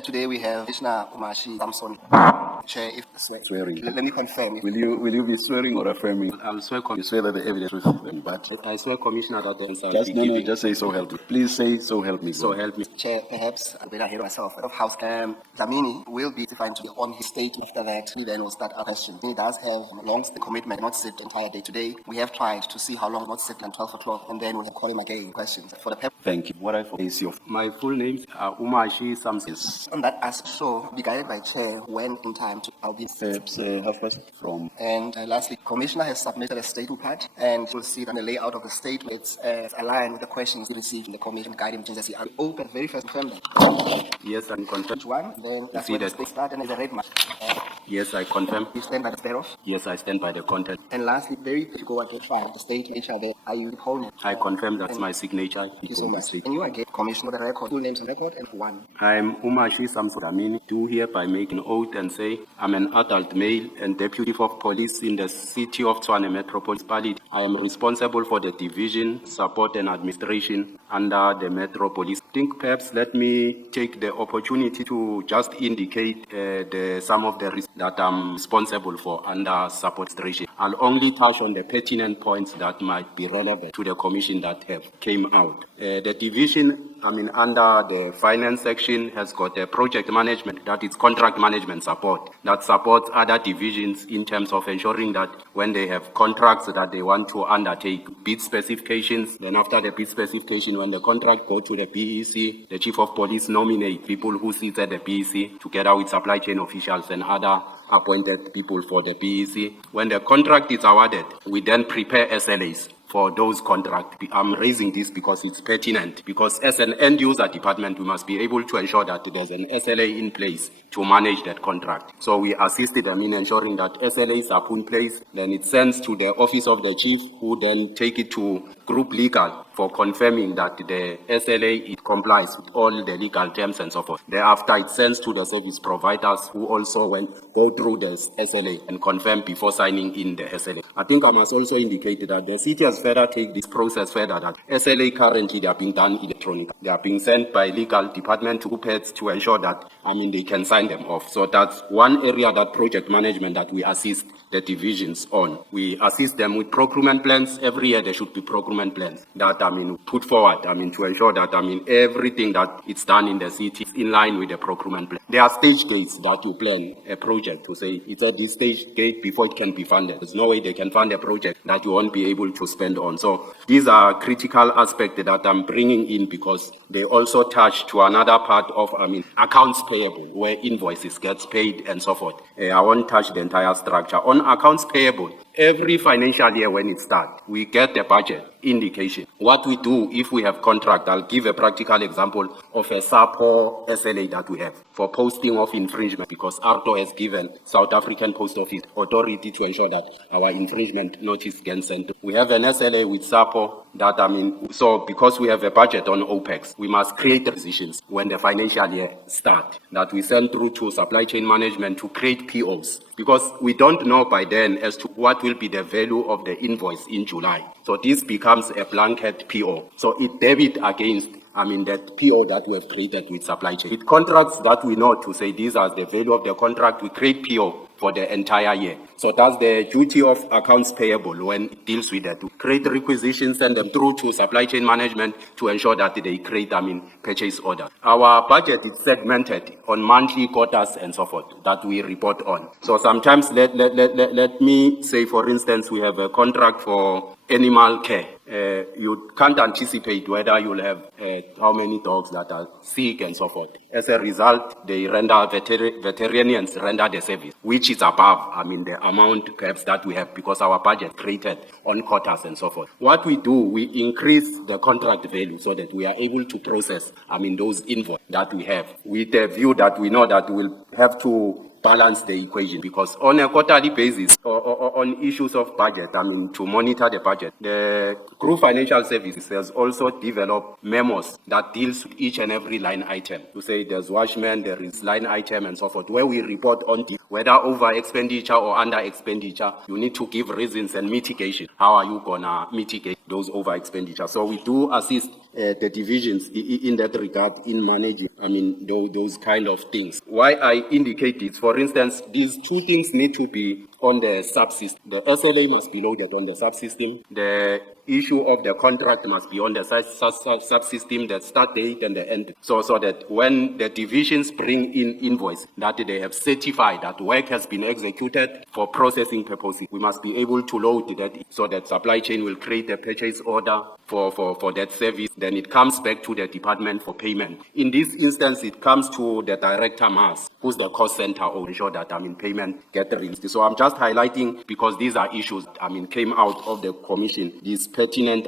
Today we have Commissioner Umashi Samson. Chair, if Swearing. let me confirm. Will you be swearing or affirming? I'll swear, You swear that the evidence is but I swear, Commissioner, that the answer just say so help me. Please say so help me. So help me. Chair, perhaps I better hear myself. Of House Dhlamini will be defined to be on his state. After that, he then will start our question. He does have a long commitment, not sit the entire day. Today, we have tried to see how long not sit until 12 o'clock, and then we'll call him again. Questions for the pep. Thank you. What I is your My full name is Umashi Samson. On that aspect, so be guided by Chair when in time to I'll be. perhaps half past from. And lastly, Commissioner has submitted a statement part, and you'll see that the layout of the statement it's aligned with the questions he received in the commission guiding agency. I'll open very first confirm that. Yes, I confirm. Which one? Then that's see where the that. state start and there's a red mark. Yes, I confirm. You stand by the thereof. Yes, I stand by the content. And lastly, very if you go against file, the state HR there, are you withholding? I confirm that's my signature. Thank you so much. And you again, Commissioner, the record, two names on record and one. I'm Umashi Samson Dhlamini, do hereby make an oath and say I'm an adult male and deputy of police in the City of Tshwane Metropolitan. I am responsible for the division, support and administration under the Metropolis. I think perhaps let me take the opportunity to just indicate some of the risks that I'm responsible for under support administration. I'll only touch on the pertinent points that might be relevant to the commission that have came out. The division, under the finance section has got a project management, that is contract management support, that supports other divisions in terms of ensuring that when they have contracts that they want to undertake, bid specifications, then after the bid specification, when the contract go to the PEC, the Chief of Police nominate people who sit at the PEC together with supply chain officials and other appointed people for the PEC. When the contract is awarded, we then prepare SLAs for those contracts. I'm raising this because it's pertinent, because as an end user department, we must be able to ensure that there's an SLA in place to manage that contract. So we assisted them in ensuring that SLAs are put in place, then it sends to the office of the chief, who then take it to group legal for confirming that the SLA it complies with all the legal terms and so forth. Thereafter, it sends to the service providers, who also go through the SLA and confirm before signing in the SLA. I think I must also indicate that the city has further take this process further, that SLA currently they are being done electronically. They are being sent by legal department to PETs to ensure that they can sign them off. So that's one area, that project management, that we assist the divisions on. We assist them with procurement plans. Every year there should be procurement plans that put forward to ensure that everything that it's done in the city is in line with the procurement plan. There are stage gates that you plan a project to say it's at this stage gate before it can be funded. There's no way they can fund a project that you won't be able to spend on. So these are critical aspects that I'm bringing in, because they also touch to another part of accounts payable, where invoices gets paid and so forth. I won't touch the entire structure. On accounts payable, every financial year when it starts, we get the budget indication. What we do if we have contract, I'll give a practical example of a SAPO SLA that we have for posting of infringement, because ARTO has given South African Post Office authority to ensure that our infringement notice gets sent. We have an SLA with SAPO that so because we have a budget on OPEX, we must create decisions when the financial year starts, that we send through to supply chain management to create POs, because we don't know by then as to what will be the value of the invoice in July. So this becomes a blanket PO. So it debit against that PO that we have created with supply chain. With contracts that we know to say these are the value of the contract, we create PO for the entire year. So that's the duty of accounts payable when it deals with that, to create requisitions, send them through to supply chain management to ensure that they create purchase orders. Our budget is segmented on monthly quarters and so forth that we report on. So sometimes let me say, for instance, we have a contract for animal care. You can't anticipate whether you'll have how many dogs that are sick and so forth. As a result, they veterinarians render the service, which is above the amount perhaps that we have, because our budget created on quotas and so forth. What we do, we increase the contract value so that we are able to process those invoices that we have, with a view that we know that we'll have to balance the equation, because on a quarterly basis or on issues of budget, to monitor the budget, the Group Financial Services has also developed memos that deals with each and every line item. To say there's watchman, there is line item and so forth, where we report on whether over expenditure or under expenditure, you need to give reasons and mitigation. How are you gonna mitigate those over expenditure? So we do assist the divisions in that regard in managing, those kind of things. Why I indicate this, for instance, these two things need to be on the subsystem. The SLA must be loaded on the subsystem. The issue of the contract must be on the subsystem, the start date and the end. So that when the divisions bring in invoice that they have certified that work has been executed for processing purposes, we must be able to load that so that supply chain will create a purchase order for that service. Then it comes back to the department for payment. In this instance, it comes to the director mass, who's the cost center, or ensure that payment get released. So I'm just highlighting because these are issues came out of the commission. These pertinent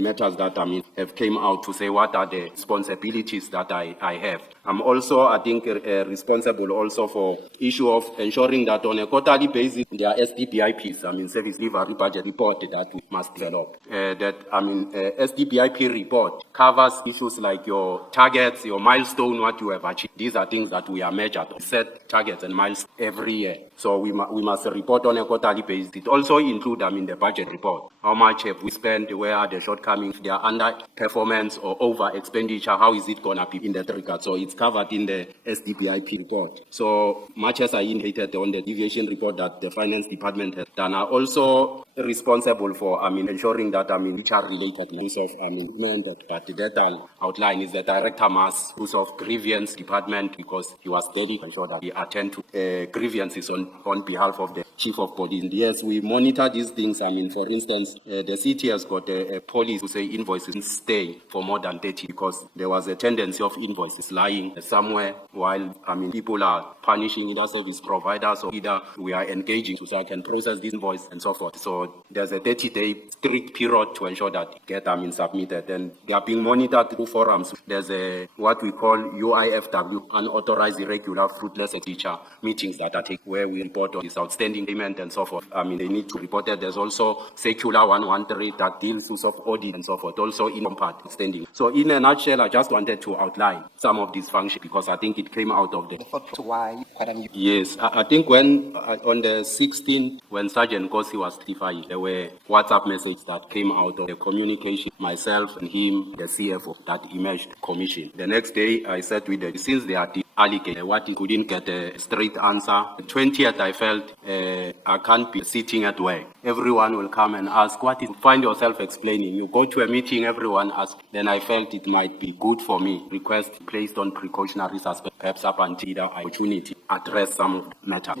matters that have came out to say what are the responsibilities that I have. I'm also, I think, responsible also for issue of ensuring that on a quarterly basis there are SDBIPs, service delivery budget report that we must develop. SDBIP report covers issues like your targets, your milestone, what you have achieved. These are things that we are measured on. Set targets and milestones every year. So we must report on a quarterly basis. It also includes the budget report. How much have we spent? Where are the shortcomings? They are under performance or over expenditure. How is it going to be in that regard? So it's covered in the SDBIP report. So much as I indicated on the deviation report that the finance department has done, are also responsible for ensuring that which are related use of but that I'll outline is the director mass use of grievance department, because he was daily to ensure that we attend to grievances on behalf of the chief of police. Yes, we monitor these things. For instance, the city has got a policy to say invoices stay for more than 30, because there was a tendency of invoices lying somewhere while people are punishing either service providers or either we are engaging so I can process this invoice and so forth. So there's a 30-day strict period to ensure that get submitted, and they are being monitored through forums. There's a what we call UIFW, unauthorized irregular fruitless expenditure meetings that are taken where we report on this outstanding payment and so forth. They need to report that. There's also Circular 113 that deals with audit and so forth, also in part extending. So in a nutshell, I just wanted to outline some of these functions because I think it came out of the why quite unusual. Yes, I think when on the 16th, when Sergeant Nkosi was certified, there were WhatsApp messages that came out of the communication, myself and him, the CFO, that emerged commission. The next day, I said with the since they are allocated, what he couldn't get a straight answer. The 20th, I felt I can't be sitting at work. Everyone will come and ask, what is, find yourself explaining. You go to a meeting, everyone asks. Then I felt it might be good for me. Request placed on precautionary suspect, perhaps up until the opportunity address some of the matter.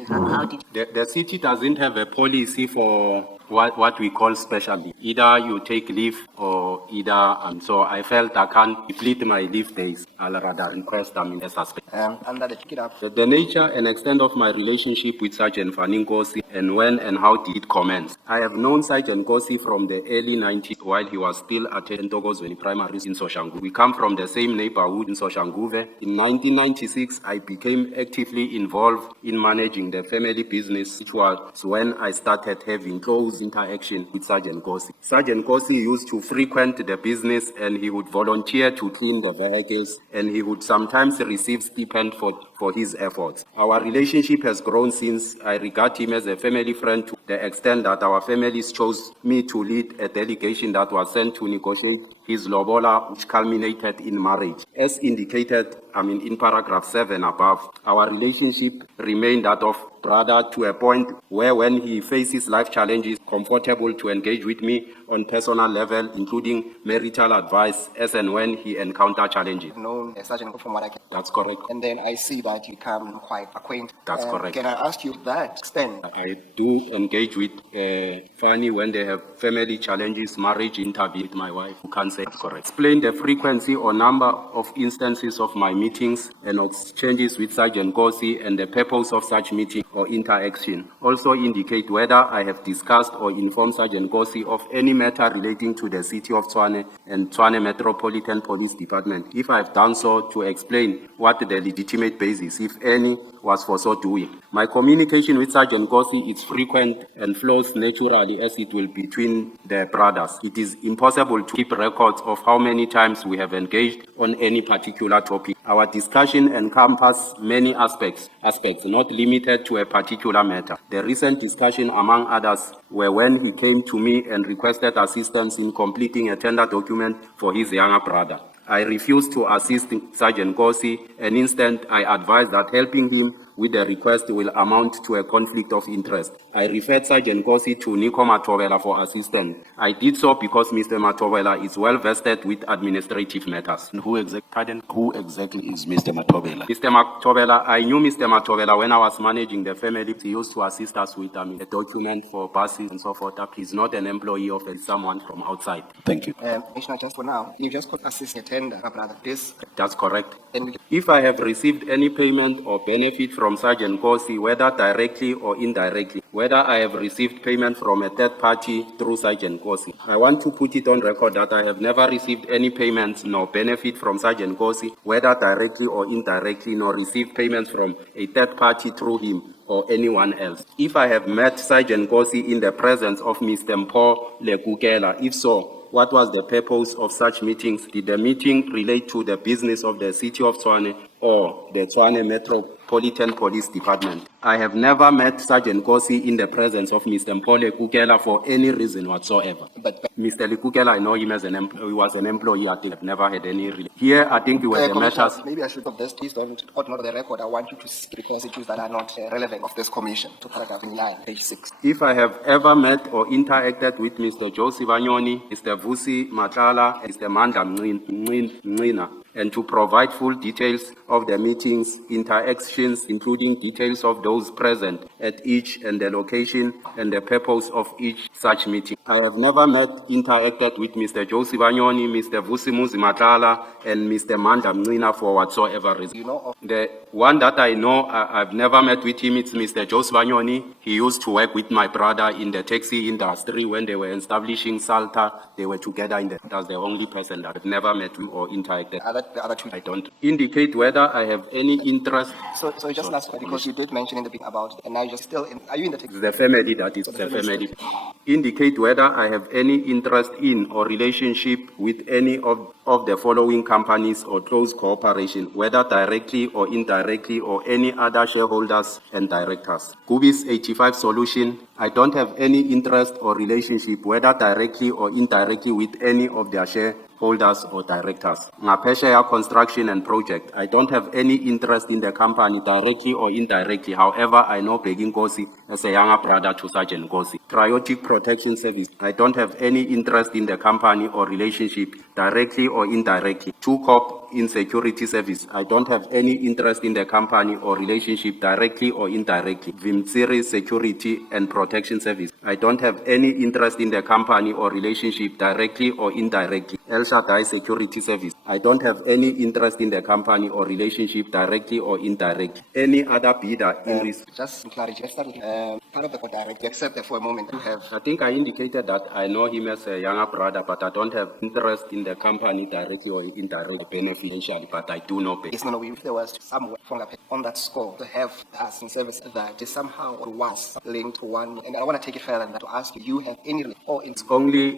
The city doesn't have a policy for what we call specialty. Either you take leave or either, so I felt I can't deplete my leave days. I'll rather request them as suspect. Under The nature and extent of my relationship with Sergeant Fannie Nkosi and when and how did it commence. I have known Sergeant Nkosi from the early 90s while he was still at Ntogozweni Primary in Soshanguve. We come from the same neighborhood in Soshanguve. In 1996, I became actively involved in managing the family business, which was when I started having close interaction with Sergeant Nkosi. Sergeant Nkosi used to frequent the business and he would volunteer to clean the vehicles and he would sometimes receive stipend for his efforts. Our relationship has grown since. I regard him as a family friend to the extent that our families chose me to lead a delegation that was sent to negotiate his lobola, which culminated in marriage. As indicated, in paragraph 7 above, our relationship remained that of brother to a point where when he faces life challenges, comfortable to engage with me on personal level, including marital advice as and when he encounter challenges. Known as Sergeant from what I can. That's correct. And then I see that you become quite acquainted. That's correct. Can I ask you that extent? I do engage with Fannie when they have family challenges, marriage interview with my wife. You can't say that's correct. Explain the frequency or number of instances of my meetings and exchanges with Sergeant Nkosi and the purpose of such meeting or interaction. Also indicate whether I have discussed or informed Sergeant Nkosi of any matter relating to the City of Tshwane and Tshwane Metropolitan Police Department. If I have done so, to explain what the legitimate basis, if any, was for so doing. My communication with Sergeant Nkosi is frequent and flows naturally as it will between the brothers. It is impossible to keep records of how many times we have engaged on any particular topic Our discussion encompassed many aspects, not limited to a particular matter. The recent discussion, among others, were when he came to me and requested assistance in completing a tender document for his younger brother. I refused to assist Sergeant Nkosi, and instead I advised that helping him with the request will amount to a conflict of interest. I referred Sergeant Nkosi to Nico Matobela for assistance. I did so because Mr. Matobela is well vested with administrative matters. Who exactly is Mr. Matobela? Mr. Matobela, I knew Mr. Matobela when I was managing the family. He used to assist us with a document for buses and so forth. He's not an employee of someone from outside. Thank you. Commissioner, just for now, you just could assist a tender, brother. This. That's correct. And If I have received any payment or benefit from Sergeant Nkosi, whether directly or indirectly, whether I have received payment from a third party through Sergeant Nkosi, I want to put it on record that I have never received any payments nor benefit from Sergeant Nkosi, whether directly or indirectly, nor received payments from a third party through him or anyone else. If I have met Sergeant Nkosi in the presence of Mr. Mpho Lekukela, if so, what was the purpose of such meetings? Did the meeting relate to the business of the City of Tshwane or the Tshwane Metropolitan Police Department? I have never met Sergeant Nkosi in the presence of Mr. Mpho Lekukela for any reason whatsoever. But Mr. Lekukela, I know him as he was an employee. I think I've never had any. Here, I think it was the matters. maybe I should have this. Please don't put not the record. I want you to speak because issues that are not relevant of this commission to paragraph 9, page 6. If I have ever met or interacted with Mr. Joseph Anyoni, Mr. Muzi Mazibuko, and Mr. Madlanga Commission, and to provide full details of the meetings, interactions, including details of those present at each and the location and the purpose of each such meeting. I have never met, interacted with Mr. Joseph Anyoni, Mr. Muzi Mazibuko, and Mr. Madlanga Commission for whatsoever reason. You know, The one that I know I've never met with him is Mr. Joseph Anyoni. He used to work with my brother in the taxi industry when they were establishing Salta. They were together that's the only person that I've never met him or interacted. the other two. I don't indicate whether I have any interest. So just last one, because you did mention in the beginning about, and now you're still in, are you in the text? The family, that is the family. Indicate whether I have any interest in or relationship with any of the following companies or close cooperation, whether directly or indirectly, or any other shareholders and directors. Kubis 85 Solution, I don't have any interest or relationship, whether directly or indirectly, with any of their shareholders or directors. Ngapesheya Construction and Project, I don't have any interest in the company directly or indirectly. However, I know Bheki Nkosi as a younger brother to Sergeant Nkosi. Triotic Protection Service, I don't have any interest in the company or relationship directly or indirectly. 2Corp Insecurity Service, I don't have any interest in the company or relationship directly or indirectly. Vimtsiri Security and Protection Service, I don't have any interest in the company or relationship directly or indirectly. El Shaddai Security Service, I don't have any interest in the company or relationship directly or indirectly. Any other bidder in this? Just to clarify, let's start with part of the direct, except that for a moment you have. I think I indicated that I know him as a younger brother, but I don't have interest in the company directly or indirectly beneficially, but I do know. Yes, no, if there was somewhere on that score to have us in service that is somehow or was linked to one, and I want to take it further than that to ask you have any, or it's only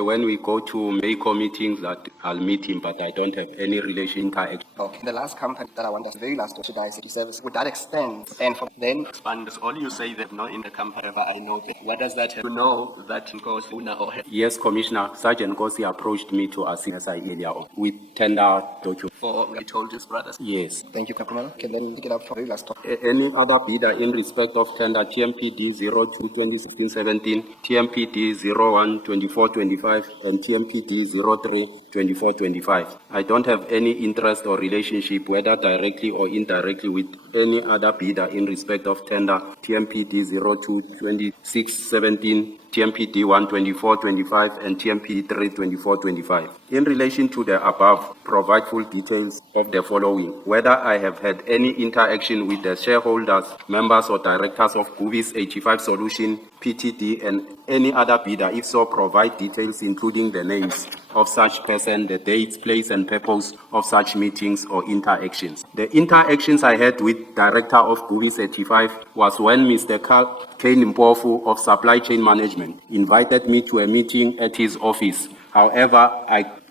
when we go to MECO meetings that I'll meet him, but I don't have any relation interaction. okay. The last company that I want us very last to Shadai City Service, would that extend? And from then, And all you say that not in the company, but I know that. What does that have to know that Nkosi owner or head Yes, Commissioner, Sergeant Nkosi approached me to assist earlier on with tender documents. for he told his brothers? Yes. thank you, Captain. Can then pick it up for very last talk. Any other bidder in respect of tender TMPD 02 2016-17, TMPD 01 24-25, and TMPD 03 24-25. I don't have any interest or relationship, whether directly or indirectly, with any other bidder in respect of tender TMPD 02 26-17, TMPD 1 24-25, and TMPD 3 24-25. In relation to the above, provide full details of the following: whether I have had any interaction with the shareholders, members, or directors of Kubis 85 Solution, PTD, and any other bidder. If so, provide details including the names of such person, the dates, place, and purpose of such meetings or interactions. The interactions I had with director of Kubis 85 was when Mr. Kane Mpofu of Supply Chain Management invited me to a meeting at his office. However,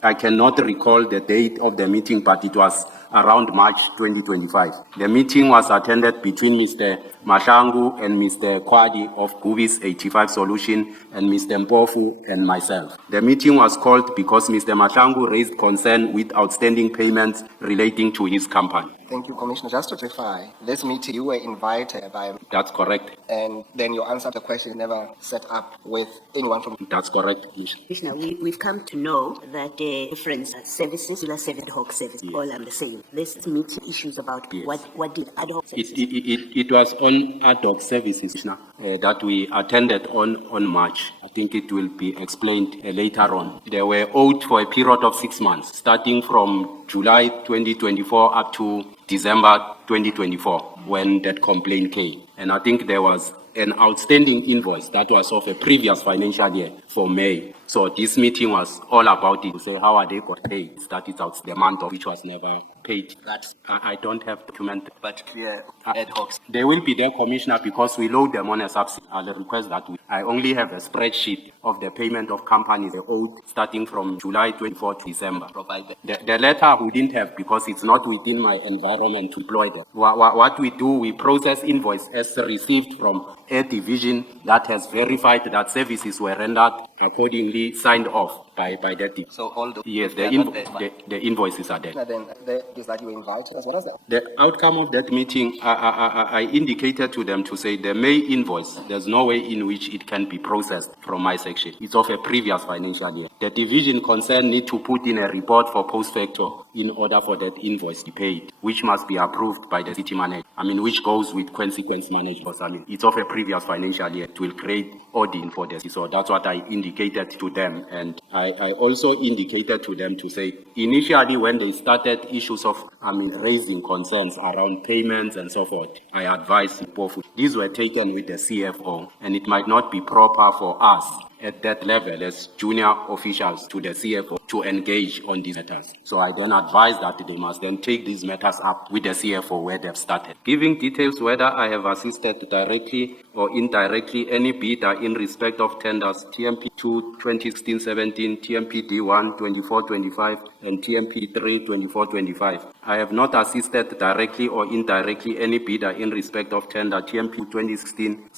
I cannot recall the date of the meeting, but it was around March 2025. The meeting was attended between Mr. Mahlangu and Mr. Kwadi of Gubi's 85 Solution and Mr. Mpofu and myself. The meeting was called because Mr. Mahlangu raised concern with outstanding payments relating to his company. Thank you, Commissioner. Just to clarify, this meeting you were invited by, That's correct. and then you answered the question never set up with anyone from. That's correct. Commissioner, we've come to know that different services, ad hoc service, all are the same. This meeting issues about what did ad hoc services. It was on ad hoc services that we attended on March. I think it will be explained later on. They were owed for a period of 6 months, starting from July 2024 up to December 2024, when that complaint came. And I think there was an outstanding invoice that was of a previous financial year for May. So this meeting was all about it, to say how are they got paid. That is out the amount of which was never paid. That's I don't have document. but clear ad hoc. They will be there, Commissioner, because we load them on a subsidy. I'll request that I only have a spreadsheet of the payment of companies they owed starting from July 24 to December. Provide The letter we didn't have because it's not within my environment to employ them. What we do, we process invoice as received from a division that has verified that services were rendered accordingly signed off by that team. So all the Yes, they are not there. the invoices are there. And then is that you were invited as well as that. The outcome of that meeting, I indicated to them to say the May invoice, there's no way in which it can be processed from my section. It's of a previous financial year. The division concerned need to put in a report for post facto in order for that invoice to be paid, which must be approved by the city manager. Which goes with consequence management. It's of a previous financial year. It will create audit for this. So that's what I indicated to them. And I also indicated to them to say, initially when they started issues of, raising concerns around payments and so forth, I advised both. These were taken with the CFO, and it might not be proper for us at that level as junior officials to the CFO to engage on these matters. So I then advised that they must then take these matters up with the CFO where they've started. Giving details whether I have assisted directly or indirectly any bidder in respect of tenders TMP2 2016-17, TMPD1 24-25, and TMP3 24-25. I have not assisted directly or indirectly any bidder in respect of tender TMP 2016-17,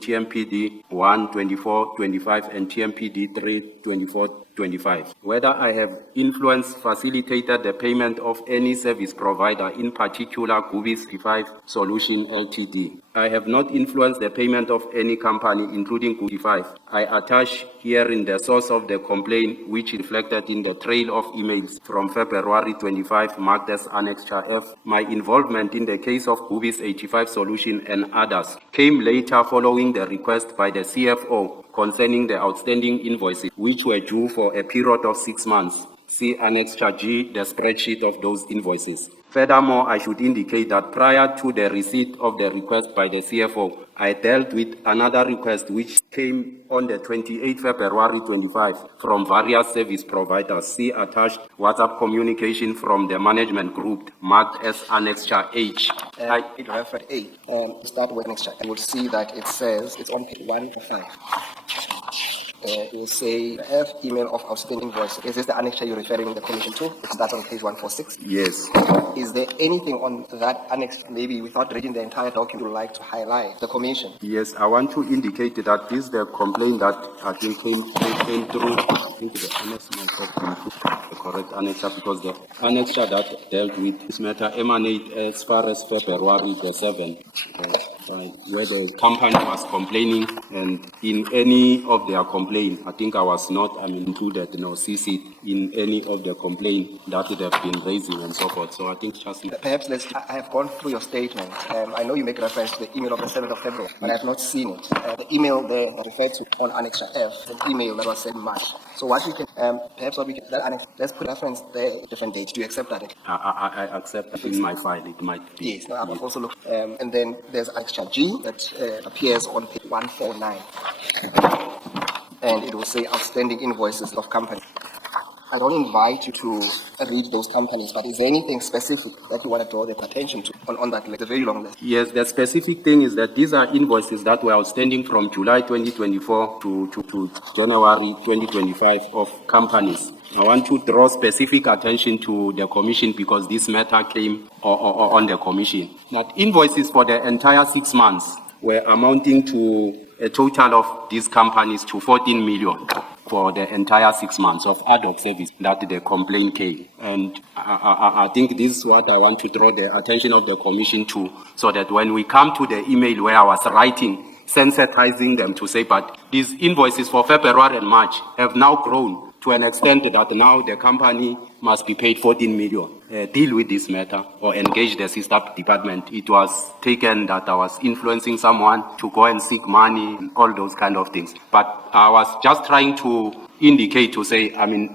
TMPD1 24-25, and TMPD3 24-25. Whether I have influenced, facilitated the payment of any service provider, in particular Gubi's 85 Solution Ltd. I have not influenced the payment of any company, including Gubi 5. I attach herein the source of the complaint, which reflected in the trail of emails from February 25, marked as Annexure F. My involvement in the case of Gubi's 85 Solution and others came later following the request by the CFO concerning the outstanding invoices, which were due for a period of 6 months. See Annexure G, the spreadsheet of those invoices. Furthermore, I should indicate that prior to the receipt of the request by the CFO, I dealt with another request which came on the 28th February 25 from various service providers. See attached WhatsApp communication from the management group marked as Annexure H. It referred A. Start with Annexure. You will see that it says it's on page 105. It will say F email of outstanding invoice. Is this the annexure you're referring the commission to? It starts on page 146. Yes. Is there anything on that annex, maybe without reading the entire document, you would like to highlight the commission? Yes, I want to indicate that this is the complaint that I think came through. I think the annexure, the correct annexure, because the annexure that dealt with this matter emanate as far as February the 7th. Where the company was complaining, and in any of their complaint, I think I was not included, CC in any of the complaint that they have been raising and so forth. So I think just perhaps I have gone through your statement. I know you make reference to the email of the 7th of February, but I have not seen it. The email there referred to on Annexure F, the email that was sent March. So what we can, perhaps what we can, that annex, let's put reference there, different date. Do you accept that? I accept that in my file. It might be. Yes, I have also looked. And then there's Annexure G that appears on page 149. And it will say outstanding invoices of company. I don't invite you to read those companies, but is there anything specific that you want to draw their attention to on that list, a very long list? Yes, the specific thing is that these are invoices that were outstanding from July 2024 to January 2025 of companies. I want to draw specific attention to the commission because this matter came on the commission. That invoices for the entire 6 months were amounting to a total of these companies to 14 million for the entire 6 months of ad hoc service that the complaint came. And I think this is what I want to draw the attention of the commission to, so that when we come to the email where I was writing, sensitizing them to say, but these invoices for February and March have now grown to an extent that now the company must be paid 14 million. Deal with this matter or engage the sister department. It was taken that I was influencing someone to go and seek money and all those kind of things. But I was just trying to indicate to say,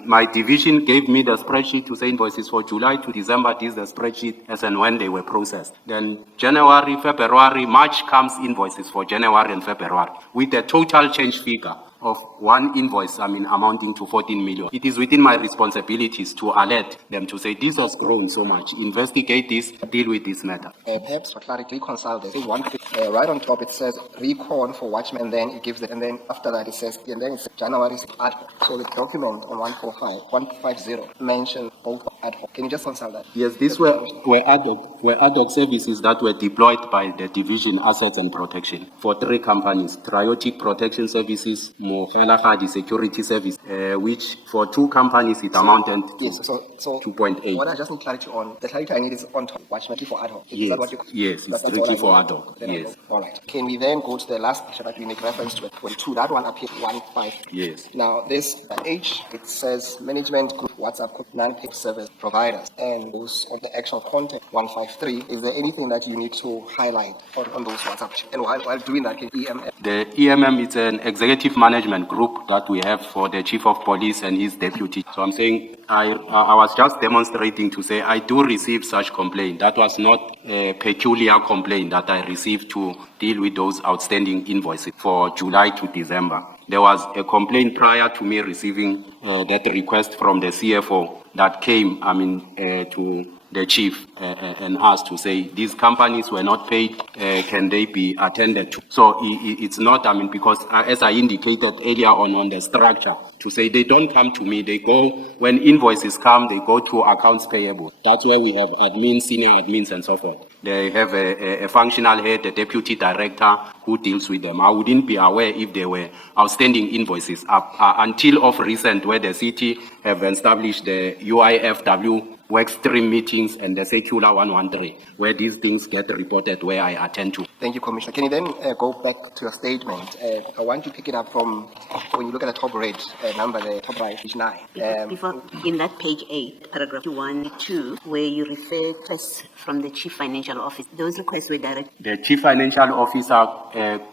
my division gave me the spreadsheet to say invoices for July to December. This is the spreadsheet as and when they were processed. Then January, February, March comes invoices for January and February with a total change figure of one invoice, amounting to 14 million. It is within my responsibilities to alert them to say, this has grown so much. Investigate this, deal with this matter. Perhaps for clarity, reconcile this. One thing, right on top it says recon for watchmen, then it gives it, and then after that it says, and then it says January ad hoc. So the document on 150 mentioned both ad hoc. Can you just consult that? Yes, these were ad hoc services that were deployed by the division Assets and Protection for 3 companies: Triotic Protection Services, Mohalahadi Security Service, which for 2 companies it amounted to 2.8. What I just need clarity on, the clarity I need is on top, watchman for ad hoc. Yes, that what you, yes, it's strictly for ad hoc. Yes. All right. Can we then go to the last picture that we make reference to, 22? That one appears 15. Yes. Now this H, it says management group WhatsApp group non-paid service providers, and those of the actual content 153. Is there anything that you need to highlight on those WhatsApp? And while doing that, can EMM? The EMM is an executive management group that we have for the chief of police and his deputy. So I'm saying I was just demonstrating to say I do receive such complaint. That was not a peculiar complaint that I received to deal with those outstanding invoices for July to December. There was a complaint prior to me receiving that request from the CFO that came, to the chief and asked to say these companies were not paid, can they be attended to? So it's not, because as I indicated earlier on the structure, to say they don't come to me, they go, when invoices come, they go to accounts payable. That's where we have admins, senior admins and so forth. They have a functional head, a deputy director who deals with them. I wouldn't be aware if there were outstanding invoices until of recent, where the city have established the UIFW work stream meetings and the circular 113, where these things get reported, where I attend to. Thank you, Commissioner. Can you then go back to your statement? I want to pick it up from when you look at the top red number, the top right, page 9. Before, in that page 8, paragraph 1, 2, where you refer requests from the Chief Financial Officer, those requests were direct. The Chief Financial Officer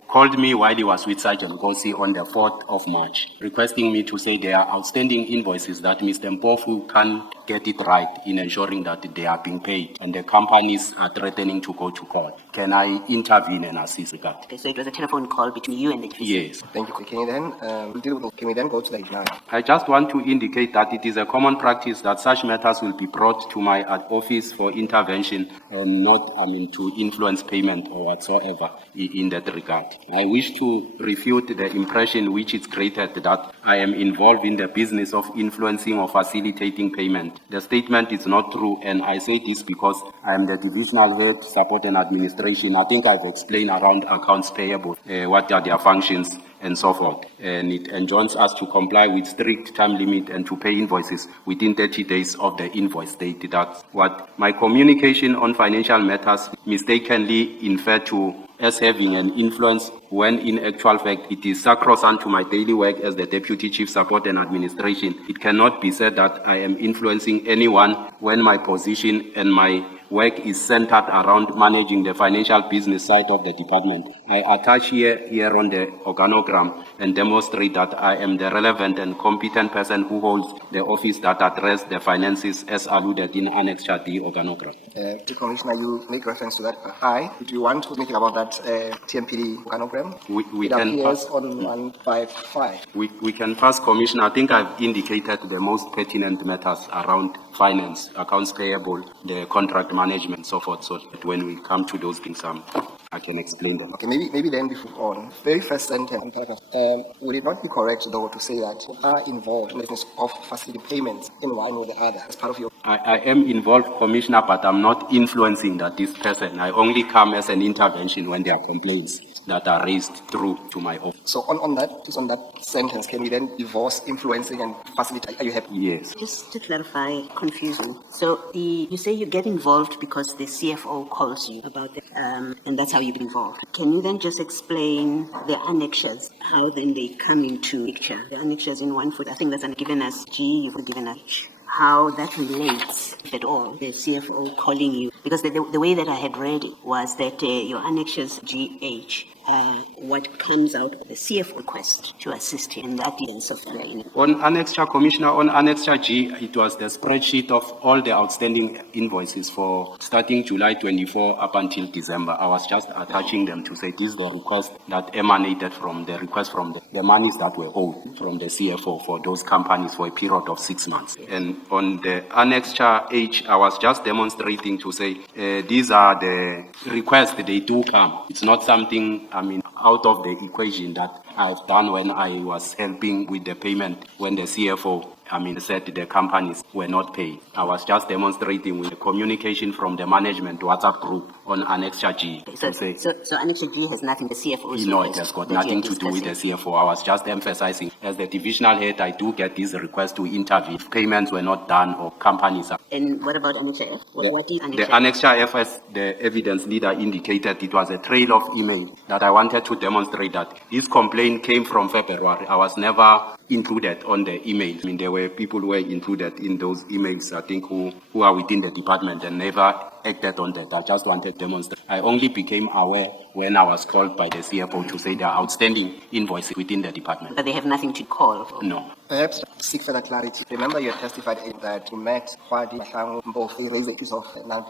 called me while he was with Sergeant Nkosi on the 4th of March, requesting me to say there are outstanding invoices that Mr. Mpofu can't get it right in ensuring that they are being paid, and the companies are threatening to go to court. Can I intervene and assist with that? Okay, so it was a telephone call between you and the chief. Yes. Thank you. Can you then can we then go to the now? I just want to indicate that it is a common practice that such matters will be brought to my office for intervention and not, to influence payment or whatsoever in that regard. I wish to refute the impression which is created that I am involved in the business of influencing or facilitating payment. The statement is not true, and I say this because I am the divisional head, support and administration. I think I've explained around accounts payable, what are their functions and so forth. And it enjoins us to comply with strict time limit and to pay invoices within 30 days of the invoice date. That's what my communication on financial matters mistakenly inferred to as having an influence, when in actual fact it is sacrosanct to my daily work as the Deputy Chief Support and Administration. It cannot be said that I am influencing anyone when my position and my work is centered around managing the financial business side of the department. I attach here on the organogram and demonstrate that I am the relevant and competent person who holds the office that addresses the finances as alluded in Annex D organogram. The Commissioner, you make reference to that. Do you want to make about that TMPD organogram? We it can appears pass, on 155. We can pass, Commissioner. I think I've indicated the most pertinent matters around finance, accounts payable, the contract management, so forth. So that when we come to those things, I can explain them. Okay, maybe then before on. Very first sentence, would it not be correct, though, to say that you are involved in the business of facilitating payments in one or the other as part of your... I am involved, Commissioner, but I'm not influencing this person. I only come as an intervention when there are complaints that are raised through to my office. So on that sentence, can we then divorce influencing and facilitating? Are you happy? Yes. Just to clarify confusion. So you say you get involved because the CFO calls you about it, and that's how you get involved. Can you then just explain the annexures, how then they come into picture? The annexures in 1 foot, I think that's given as G, you've given as H. How that relates, if at all, the CFO calling you. Because the way that I had read it was that your annexures GH, what comes out of the CFO request to assist him in that sense of learning. On Annexure, Commissioner, on Annexure G, it was the spreadsheet of all the outstanding invoices for starting July 24 up until December. I was just attaching them to say this is the request that emanated from the request from the monies that were owed from the CFO for those companies for a period of 6 months. And on the Annexure H, I was just demonstrating to say these are the requests, they do come. It's not something, out of the equation that I've done when I was helping with the payment when the CFO said the companies were not paid. I was just demonstrating with the communication from the management WhatsApp group on Annexure G. So Annexure G has nothing, the CFO. No, it has got nothing to do with the CFO. I was just emphasizing, as the divisional head, I do get these requests to intervene if payments were not done or companies are. And what about Annexure F? What is Annexure F? The Annexure F, as the evidence leader indicated, it was a trail of email that I wanted to demonstrate that this complaint came from February. I was never included on the email. There were people who were included in those emails, I think, who are within the department and never acted on that. I just wanted to demonstrate. I only became aware when I was called by the CFO to say there are outstanding invoices within the department. But they have nothing to call for? No. Perhaps to seek further clarity. Remember you had testified that you met Kwadi, both they raised a piece of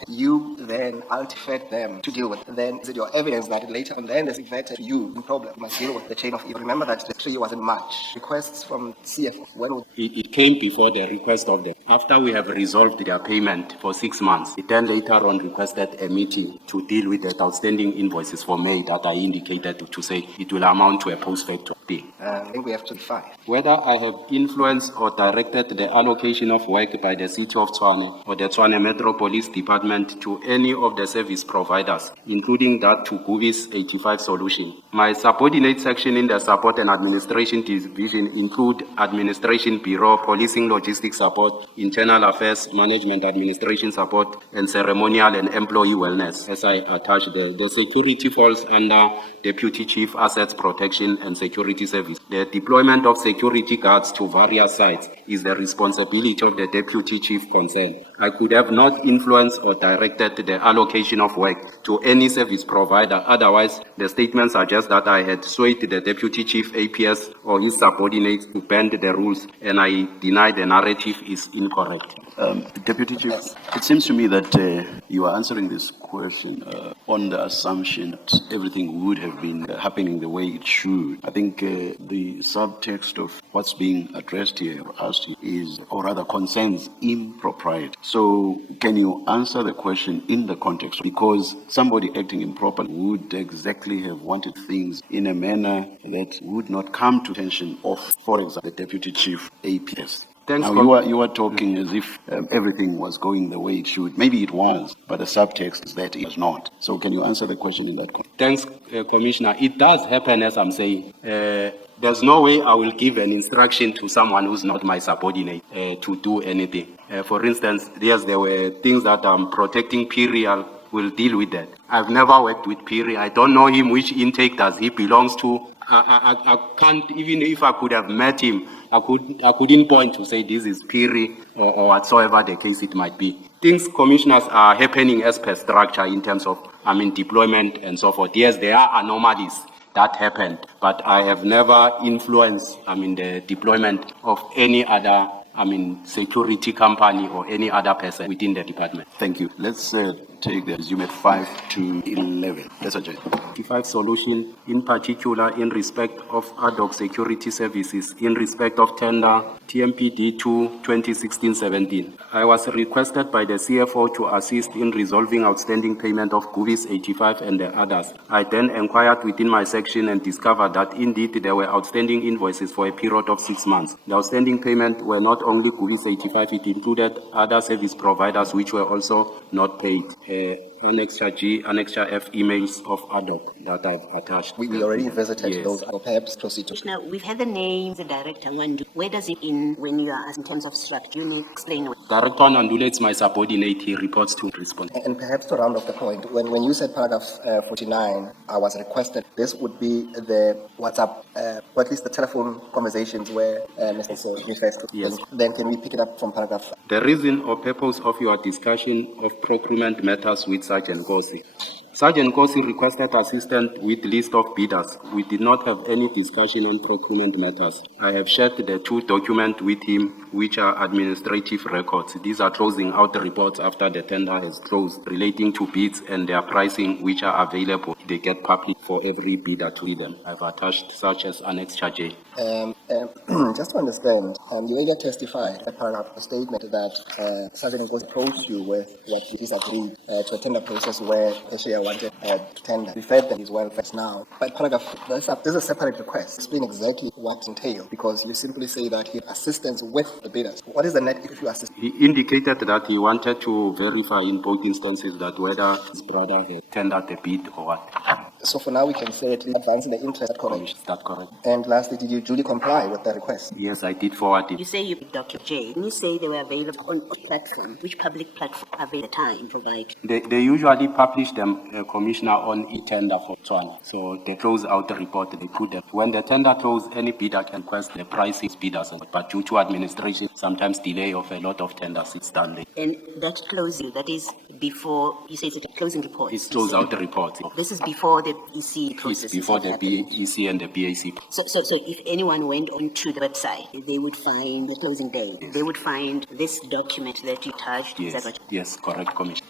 you then ultimated them to deal with. Then is it your evidence that later on then they diverted to you in problem? You must deal with the chain of evil. Remember that the tree was in March. Requests from CFO. When would it came before the request of them. After we have resolved their payment for 6 months, it then later on requested a meeting to deal with the outstanding invoices for May that I indicated to say it will amount to a post-facto pay. I think we have to define whether I have influenced or directed the allocation of work by the City of Tshwane or the Tshwane Metropolis Department to any of the service providers, including that to Guvi's 85 solution. My subordinate section in the Support and Administration Division include Administration Bureau, Policing Logistics Support, Internal Affairs, Management Administration Support, and Ceremonial and Employee Wellness. As I attach the security falls under Deputy Chief Assets Protection and Security Service. The deployment of security guards to various sites is the responsibility of the Deputy Chief concerned. I could have not influenced or directed the allocation of work to any service provider. Otherwise, the statement suggests that I had swayed the Deputy Chief APS or his subordinates to bend the rules, and I deny the narrative is incorrect. Deputy Chief, it seems to me that you are answering this question on the assumption that everything would have been happening the way it should. I think the subtext of what's being addressed here or asked here is, or rather concerns, impropriety. So can you answer the question in the context? Because somebody acting improperly would exactly have wanted things in a manner that would not come to attention of, for example, the Deputy Chief APS. Thanks. Now, you are talking as if everything was going the way it should. Maybe it was, but the subtext is that it was not. So can you answer the question in that context? Thanks, Commissioner. It does happen, as I'm saying. There's no way I will give an instruction to someone who's not my subordinate to do anything. For instance, yes, there were things that I'm protecting will deal with that. I've never worked with Piri. I don't know him. Which intake does he belongs to? I can't, even if I could have met him, I couldn't point to say this is Piri or whatsoever the case it might be. Things, commissioners, are happening as per structure in terms of, deployment and so forth. Yes, there are anomalies that happened, but I have never influenced, the deployment of any other, security company or any other person within the department. Thank you. Let's take the resume 5 to 11. Yes, Sergeant. 55 solution, in particular in respect of ad hoc security services, in respect of tender TMPD 2 2016-17. I was requested by the CFO to assist in resolving outstanding payment of GUVIS 85 and the others. I then inquired within my section and discovered that indeed there were outstanding invoices for a period of 6 months. The outstanding payment were not only GUVIS 85, it included other service providers which were also not paid. Annexure G, Annexure F emails of ad hoc that I've attached. We already visited Yes. those. Perhaps proceed to. Now, we've had the name, the director, Nwandu. Where does it in when you are in terms of structure? You may explain. Director Nandule is my subordinate. He reports to respond. And perhaps to round off the point, when you said paragraph 49, I was requested, this would be the WhatsApp, or at least the telephone conversations where Mr. So refers to. Yes. Then can we pick it up from paragraph? The reason or purpose of your discussion of procurement matters with Sergeant Nkosi. Sergeant Nkosi requested assistance with list of bidders. We did not have any discussion on procurement matters. I have shared the 2 documents with him, which are administrative records. These are closing out the reports after the tender has closed, relating to bids and their pricing, which are available. They get public for every bidder to read them. I've attached such as Annexure J. Just to understand, you earlier testified a paragraph a statement that Sergeant Nkosi approached you with what he disagreed to a tender process where Asia wanted to tender. We felt that his welfare now. But paragraph, there's a separate request. Explain exactly what entails, because you simply say that he assistance with the bidders. What is the net if you assist? He indicated that he wanted to verify in both instances that whether his brother had tendered the bid or what. So for now, we can say at least advancing the interest. Correct. Is that correct? And lastly, did you duly comply with the request? Yes, I did forward You it. say you Dr. J. You say they were available on which platform? Which public platform available at the time provide? They usually publish them, Commissioner, on e-tender for Tshwane. So they close out the report, they put them. When the tender closes, any bidder can request the pricing bidders. But due to administration, sometimes delay of a lot of tenders, it's done late. And that closing, that is before, you say it's a closing report. It's closed out the report. This is before the EC process. It's before the BEC and the BAC. So if anyone went onto the website, they would find the closing date. Yes. They would find this document that you touched. Is that Yes, what- yes, correct, Commissioner.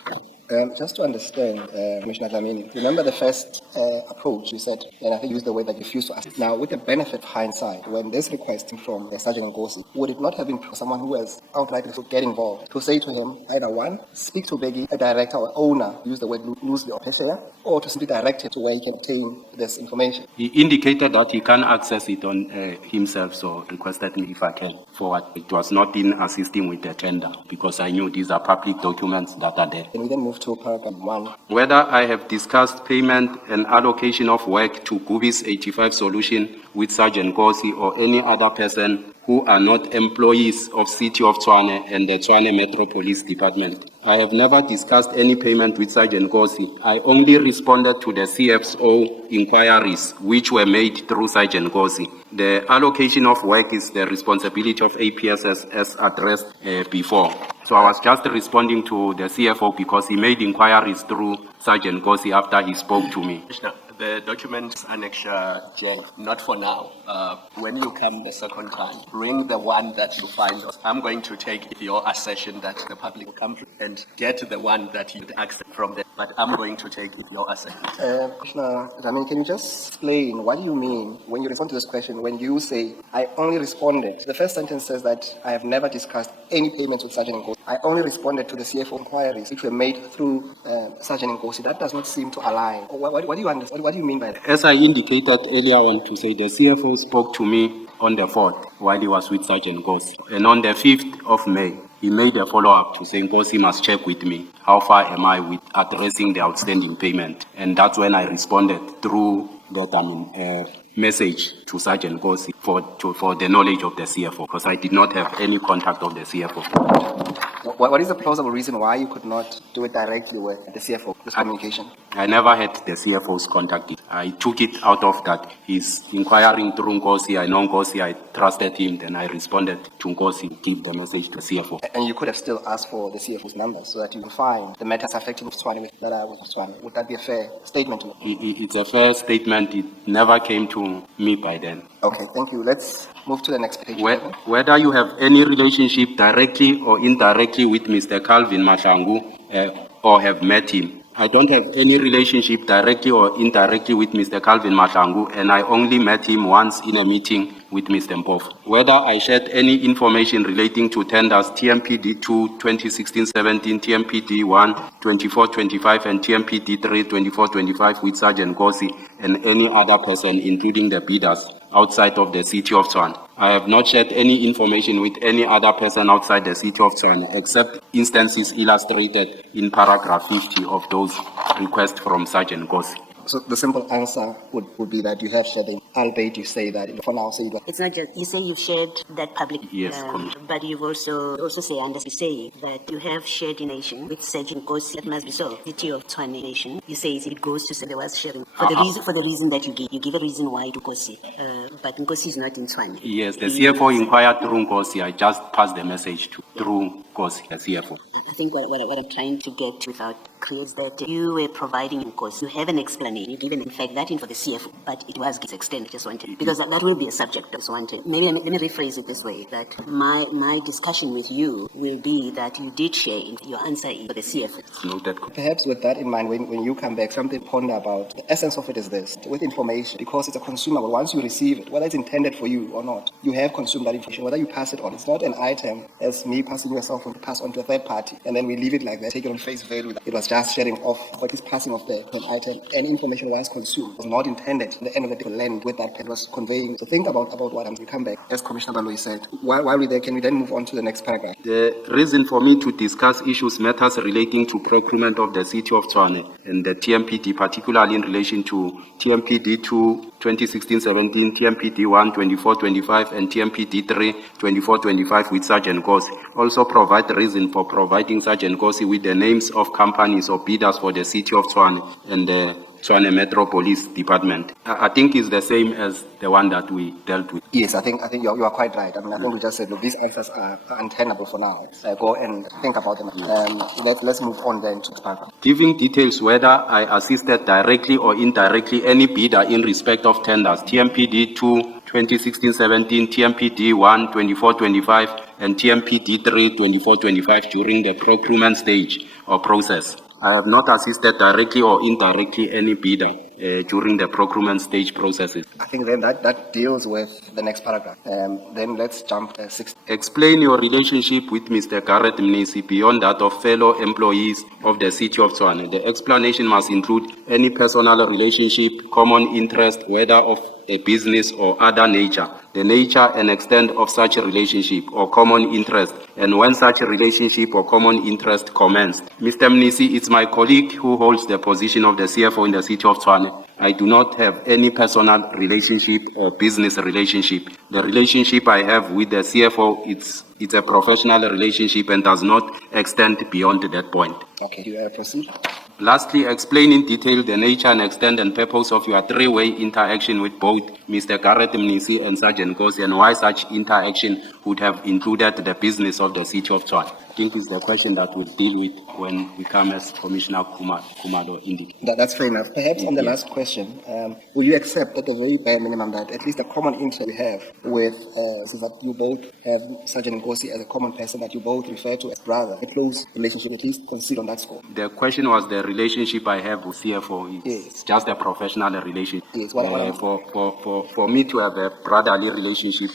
Just to understand, Commissioner Dhlamini, remember the first approach you said, and I think you used the word that you refused to ask. Now, with the benefit of hindsight, when this request came from Sergeant Nkosi, would it not have been someone who has outrightly to get involved, to say to him, either one, speak to Beggy, a director or owner, use the word loosely or share, or to simply direct him to where he can obtain this information? He indicated that he can access it on himself, so requested me if I can forward. It was not in assisting with the tender, because I knew these are public documents that are there. Can we then move to paragraph 1? Whether I have discussed payment and allocation of work to GUVIS 85 solution with Sergeant Nkosi or any other person who are not employees of City of Tshwane and the Tshwane Metro Police Department. I have never discussed any payment with Sergeant Nkosi. I only responded to the CFO inquiries which were made through Sergeant Nkosi. The allocation of work is the responsibility of APSS as addressed before. So I was just responding to the CFO because he made inquiries through Sergeant Nkosi after he spoke to me. Commissioner, the documents Annexure J, not for now. When you come the second time, bring the one that you find. I'm going to take your assertion that the public will come and get the one that you accept from them, but I'm going to take your assertion. Commissioner Dhlamini, can you just explain what do you mean when you respond to this question, when you say, I only responded? The first sentence says that I have never discussed any payments with Sergeant Nkosi. I only responded to the CFO inquiries which were made through Sergeant Nkosi. That does not seem to align. What do you understand? What do you mean by that? As I indicated earlier on to say, the CFO spoke to me on the 4th while he was with Sergeant Nkosi. And on the 5th of May, he made a follow-up to say, Nkosi must check with me. How far am I with addressing the outstanding payment? And that's when I responded through that message to Sergeant Nkosi for the knowledge of the CFO, because I did not have any contact of the CFO. What is the plausible reason why you could not do it directly with the CFO, this communication? I never had the CFO's contact. I took it out of that. He's inquiring through Nkosi. I know Nkosi. I trusted him. Then I responded to Nkosi, give the message to the CFO. And you could have still asked for the CFO's number so that you can find the matters affecting Tshwane that are with Tshwane. Would that be a fair statement to make? It's a fair statement. It never came to me by then. Okay, thank you. Let's move to the next page. Whether you have any relationship directly or indirectly with Mr. Calvin Mahlangu or have met him. I don't have any relationship directly or indirectly with Mr. Calvin Mahlangu, and I only met him once in a meeting with Mr. Mpofu. Whether I shared any information relating to tenders TMPD 2 2016-17, TMPD 1 24-25, and TMPD 3 24-25 with Sergeant Nkosi and any other person, including the bidders, outside of the City of Tshwane. I have not shared any information with any other person outside the City of Tshwane, except instances illustrated in paragraph 50 of those requests from Sergeant Nkosi. So the simple answer would be that you have shared them, albeit you say that for now, say that. It's not just, you say you've shared that public, Yes, Commissioner. but you've also say, I understand, you say that you have shared information with Sergeant Nkosi. That must be so. City of Tshwane Nation, you say it goes to say there was sharing. For the reason that you give a reason why to Nkosi, but Nkosi is not in Tshwane. Yes, the CFO inquired through Nkosi. I just passed the message through Nkosi, the CFO. I think what I'm trying to get without clear is that you were providing Nkosi. You have an explanation. You given, in fact, that in for the CFO, but it was extended. Just wanted, because that will be a subject. Just wanted. Maybe let me rephrase it this way: that my discussion with you will be that you did share your answer for the CFO. Noted. Perhaps with that in mind, when you come back, something to ponder about. The essence of it is this: with information, because it's a consumable. Once you receive it, whether it's intended for you or not, you have consumed that information. Whether you pass it on, it's not an item as me passing yourself on to pass on to a third party, and then we leave it like that, take it on face value. It was just sharing off what is passing off the item. Any information was consumed, was not intended at the end of the day to land with that pen was conveying. So think about what I'm to come back. As Commissioner Baloi said, while we're there, can we then move on to the next paragraph? The reason for me to discuss matters relating to procurement of the City of Tshwane and the TMPD, particularly in relation to TMPD 2 2016-17, TMPD 1 24-25, and TMPD 3 24-25 with Sergeant Nkosi, also provide reason for providing Sergeant Nkosi with the names of companies or bidders for the City of Tshwane and the Tshwane Metro Police Department. I think it's the same as the one that we dealt with. Yes, I think you are quite right. I mean, I think we just said, look, these answers are untenable for now. Go and think about them. Let's move on then to the paragraph. Giving details whether I assisted directly or indirectly any bidder in respect of tenders, TMPD 2 2016-17, TMPD 1 24-25, and TMPD 3 24-25 during the procurement stage or process. I have not assisted directly or indirectly any bidder during the procurement stage processes. I think then that deals with the next paragraph. Then let's jump to 6. Explain your relationship with Mr. Gareth Mnisi beyond that of fellow employees of the City of Tshwane. The explanation must include any personal relationship, common interest, whether of a business or other nature, the nature and extent of such a relationship or common interest, and when such a relationship or common interest commenced. Mr. Mnisi is my colleague who holds the position of the CFO in the City of Tshwane. I do not have any personal relationship or business relationship. The relationship I have with the CFO, it's a professional relationship and does not extend beyond that point. Okay, you proceed. Lastly, explain in detail the nature and extent and purpose of your three-way interaction with both Mr. Gareth Mnisi and Sergeant Nkosi, and why such interaction would have included the business of the City of Tshwane. I think is the question that we'll deal with when we come, as Commissioner Kumalo indicated. That's fair enough. Perhaps on the last question, will you accept at the very bare minimum that at least a common interest we have with, since that you both have Sergeant Nkosi as a common person that you both refer to as brother, a close relationship, at least consider on that score? The question was the relationship I have with CFO. It's just a professional relationship. Yes. For me to have a brotherly relationship,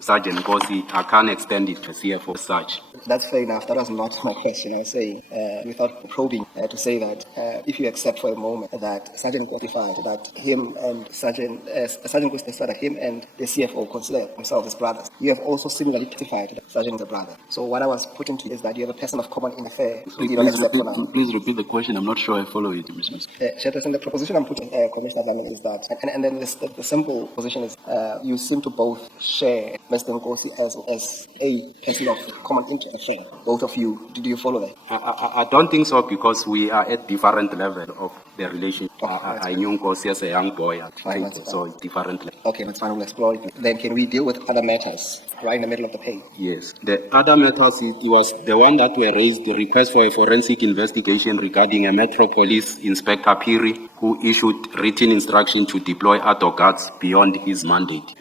Sergeant Nkosi, I can't extend it to CFO as such. That's fair enough. That was not my question. I was saying, without probing, to say that if you accept for a moment that Sergeant Nkosi testified that him and Sergeant Nkosi testified that him and the CFO consider themselves as brothers, you have also similarly testified that Sergeant is a brother. So what I was putting to you is that you have a person of common interest. Please repeat the question. I'm not sure I follow it, Mr. Chairperson, the proposition I'm putting, Commissioner Dhlamini, is that, and then the simple position is you seem to both share Mr. Nkosi as a person of common interest. Both of you, did you follow that? I don't think so because we are at different level of the relationship. that's I knew Nkosi as a young boy, Fine, that's so it's different level. Okay, that's fine. We'll explore it. Then can we deal with other matters right in the middle of the page? Yes. The other matters, it was the one that were raised, the request for a forensic investigation regarding a Metro Police Inspector Piri, who issued written instruction to deploy other guards beyond his mandate.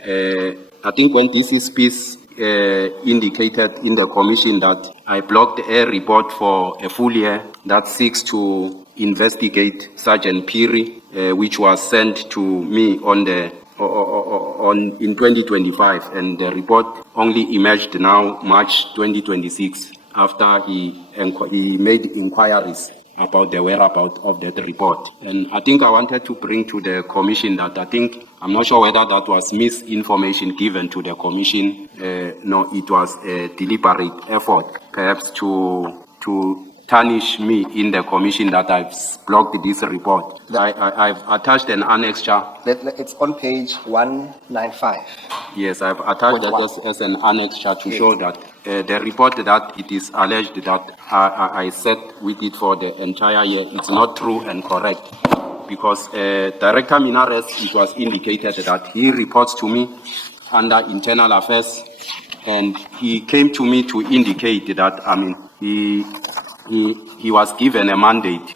I think when this is piece indicated in the commission that I blocked a report for a full year that seeks to investigate Sergeant Piri, which was sent to me in 2025, and the report only emerged now March 2026 after he made inquiries about the whereabouts of that report. And I think I wanted to bring to the commission that I'm not sure whether that was misinformation given to the commission. No, it was a deliberate effort, perhaps to tarnish me in the commission that I've blocked this report. I've attached an annexure. It's on page 195. Yes, I've attached that as an annexure to show that the report that it is alleged that I sat with it for the entire year, it's not true and correct. Because Director Minares, it was indicated that he reports to me under internal affairs, and he came to me to indicate that, he was given a mandate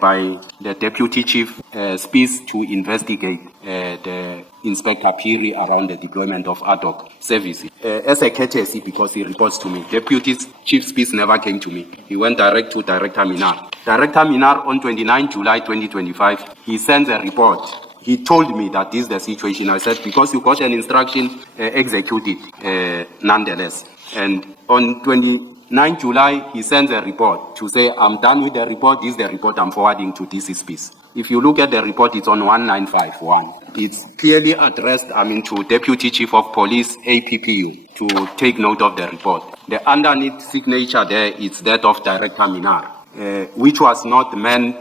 by the Deputy Chief Spies to investigate the Inspector Piri around the deployment of ad hoc services. As a courtesy, because he reports to me, Deputy Chief Spies never came to me. He went direct to Director Minar. Director Minar, on 29 July 2025, he sends a report. He told me that this is the situation. I said, because you got an instruction, execute it nonetheless. And on 29 July, he sends a report to say, I'm done with the report. This is the report I'm forwarding to DCSPs. If you look at the report, it's on 1951. It's clearly addressed, to Deputy Chief of Police, APPU, to take note of the report. The underneath signature there is that of Director Minar, which was not meant.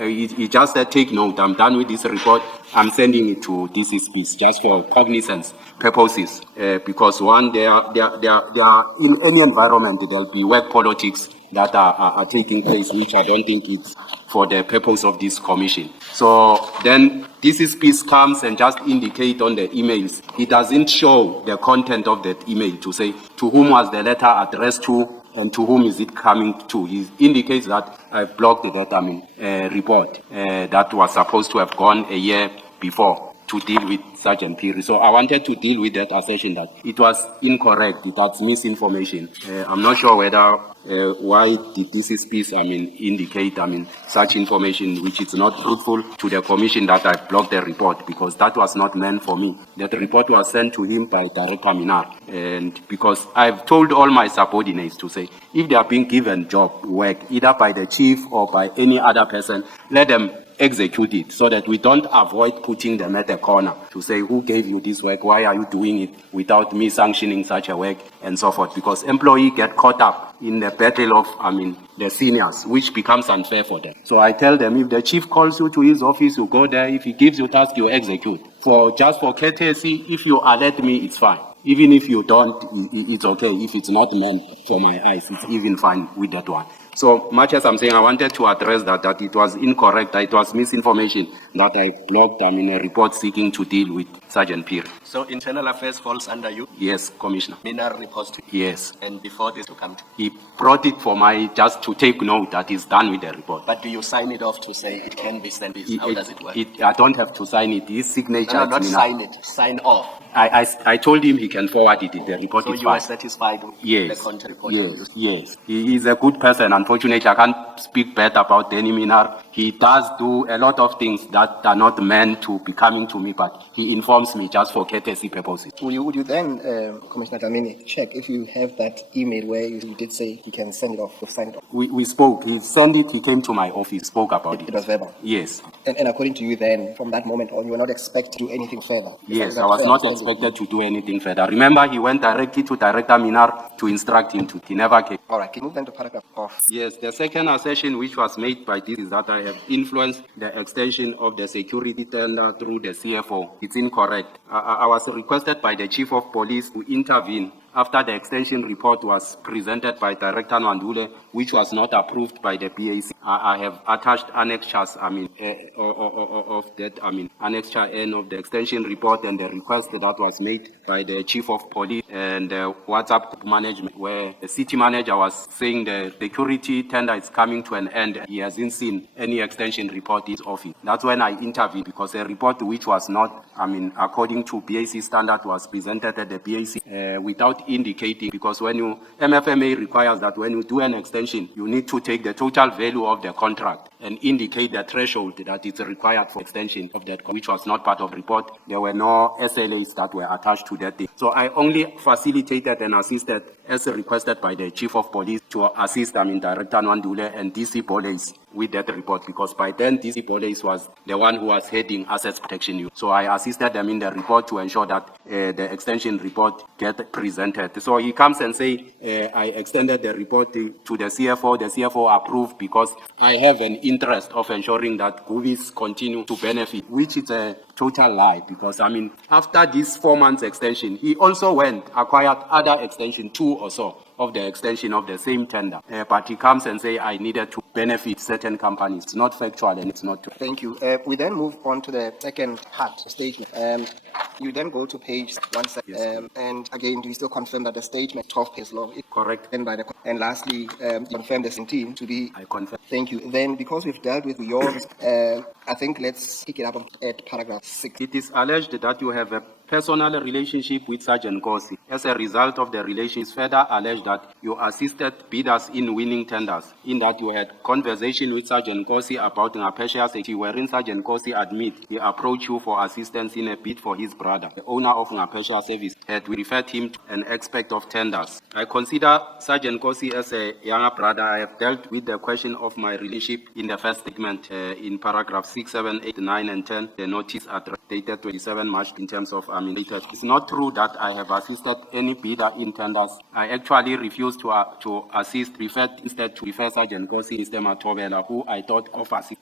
He just said, take note, I'm done with this report. I'm sending it to DCSPs just for cognizance purposes. Because one, there are in any environment, there'll be work politics that are taking place, which I don't think it's for the purpose of this commission. So then DCSPs comes and just indicate on the emails. It doesn't show the content of that email to say to whom was the letter addressed to, and to whom is it coming to. He indicates that I've blocked that report that was supposed to have gone a year before to deal with Sergeant Piri. So I wanted to deal with that assertion that it was incorrect, it was misinformation. I'm not sure whether why did DCSPs indicate such information which is not truthful to the commission that I blocked the report, because that was not meant for me. That report was sent to him by Director Minar, and because I've told all my subordinates to say if they are being given job work either by the chief or by any other person, let them execute it so that we don't avoid putting them at a corner to say who gave you this work, why are you doing it without me sanctioning such a work, and so forth, because employees get caught up in the battle of the seniors, which becomes unfair for them. So I tell them, if the chief calls you to his office, you go there. If he gives you task, you execute. Just for courtesy, if you alert me, it's fine. Even if you don't, it's okay. If it's not meant for my eyes, it's even fine with that one. So much as I'm saying, I wanted to address that it was incorrect, that it was misinformation, that I blocked a report seeking to deal with Sergeant Piri. So internal affairs falls under you? Yes, Commissioner. Minar reports to you? Yes. And before this to come to he brought it for just to take note that he's done with the report. But do you sign it off to say it can be sent? How does it work? I don't have to sign it. His signature. No, not sign it. Sign off. I told him he can forward it. The report so is you fine. are satisfied with the content report? Yes. He is a good person. Unfortunately, I can't speak bad about Danny Minar. He does do a lot of things that are not meant to be coming to me, but he informs me just for courtesy purposes. Would you then, Commissioner Dhlamini, check if you have that email where you did say he can send it off, sign it off? We spoke. He sent it. He came to my office, spoke about it. It was verbal? Yes. And according to you then, from that moment on, you were not expected to do anything further? Yes, I was not expected to do anything further. Remember, he went directly to Director Minar to instruct him to. He never came. All right, can you move then to paragraph off? Yes, the second assertion which was made by this is that I have influenced the extension of the security tender through the CFO. It's incorrect. I was requested by the Chief of Police to intervene after the extension report was presented by Director Nwandule, which was not approved by the BAC. I have attached annexures, of that, annexure N of the extension report and the request that was made by the Chief of Police and the WhatsApp group management, where the city manager was saying the security tender is coming to an end. He hasn't seen any extension report in his office. That's when I intervened, because a report which was not, according to BAC standard, was presented at the BAC without indicating, because when you, MFMA requires that when you do an extension, you need to take the total value of the contract and indicate the threshold that is required for extension of that, which was not part of the report. There were no SLAs that were attached to that thing. So I only facilitated and assisted as requested by the Chief of Police to assist Director Nwandule and DC Boles with that report, because by then DC Boles was the one who was heading Assets Protection Unit. So I assisted them in the report to ensure that the extension report get presented. So he comes and say, I extended the report to the CFO. The CFO approved because I have an interest of ensuring that Guvis continue to benefit, which is a total lie, because after this 4 months extension, he also acquired other extension, 2 or so of the extension of the same tender. But he comes and say, I needed to benefit certain companies. It's not factual and it's not true. Thank you. We then move on to the second part statement. You then go to page 17. Yes. And again, do you still confirm that the statement 12 page long is Correct. and by the and lastly, confirm the 17 to be. I confirm. Thank you. Then, because we've dealt with yours, I think let's pick it up at paragraph 6. It is alleged that you have a personal relationship with Sergeant Nkosi. As a result of the relationship, it's further alleged that you assisted bidders in winning tenders, in that you had conversation with Sergeant Nkosi about Ngapesheya security, wherein Sergeant Nkosi admit he approached you for assistance in a bid for his brother. The owner of Ngapesheya Service had referred him to an expert of tenders. I consider Sergeant Nkosi as a younger brother. I have dealt with the question of my relationship in the first statement in paragraph 6, 7, 8, 9, and 10. The notice dated 27 March in terms of it's not true that I have assisted any bidder in tenders. I actually refused to assist, instead to refer Sergeant Nkosi instead of Matobela, who I thought of assist.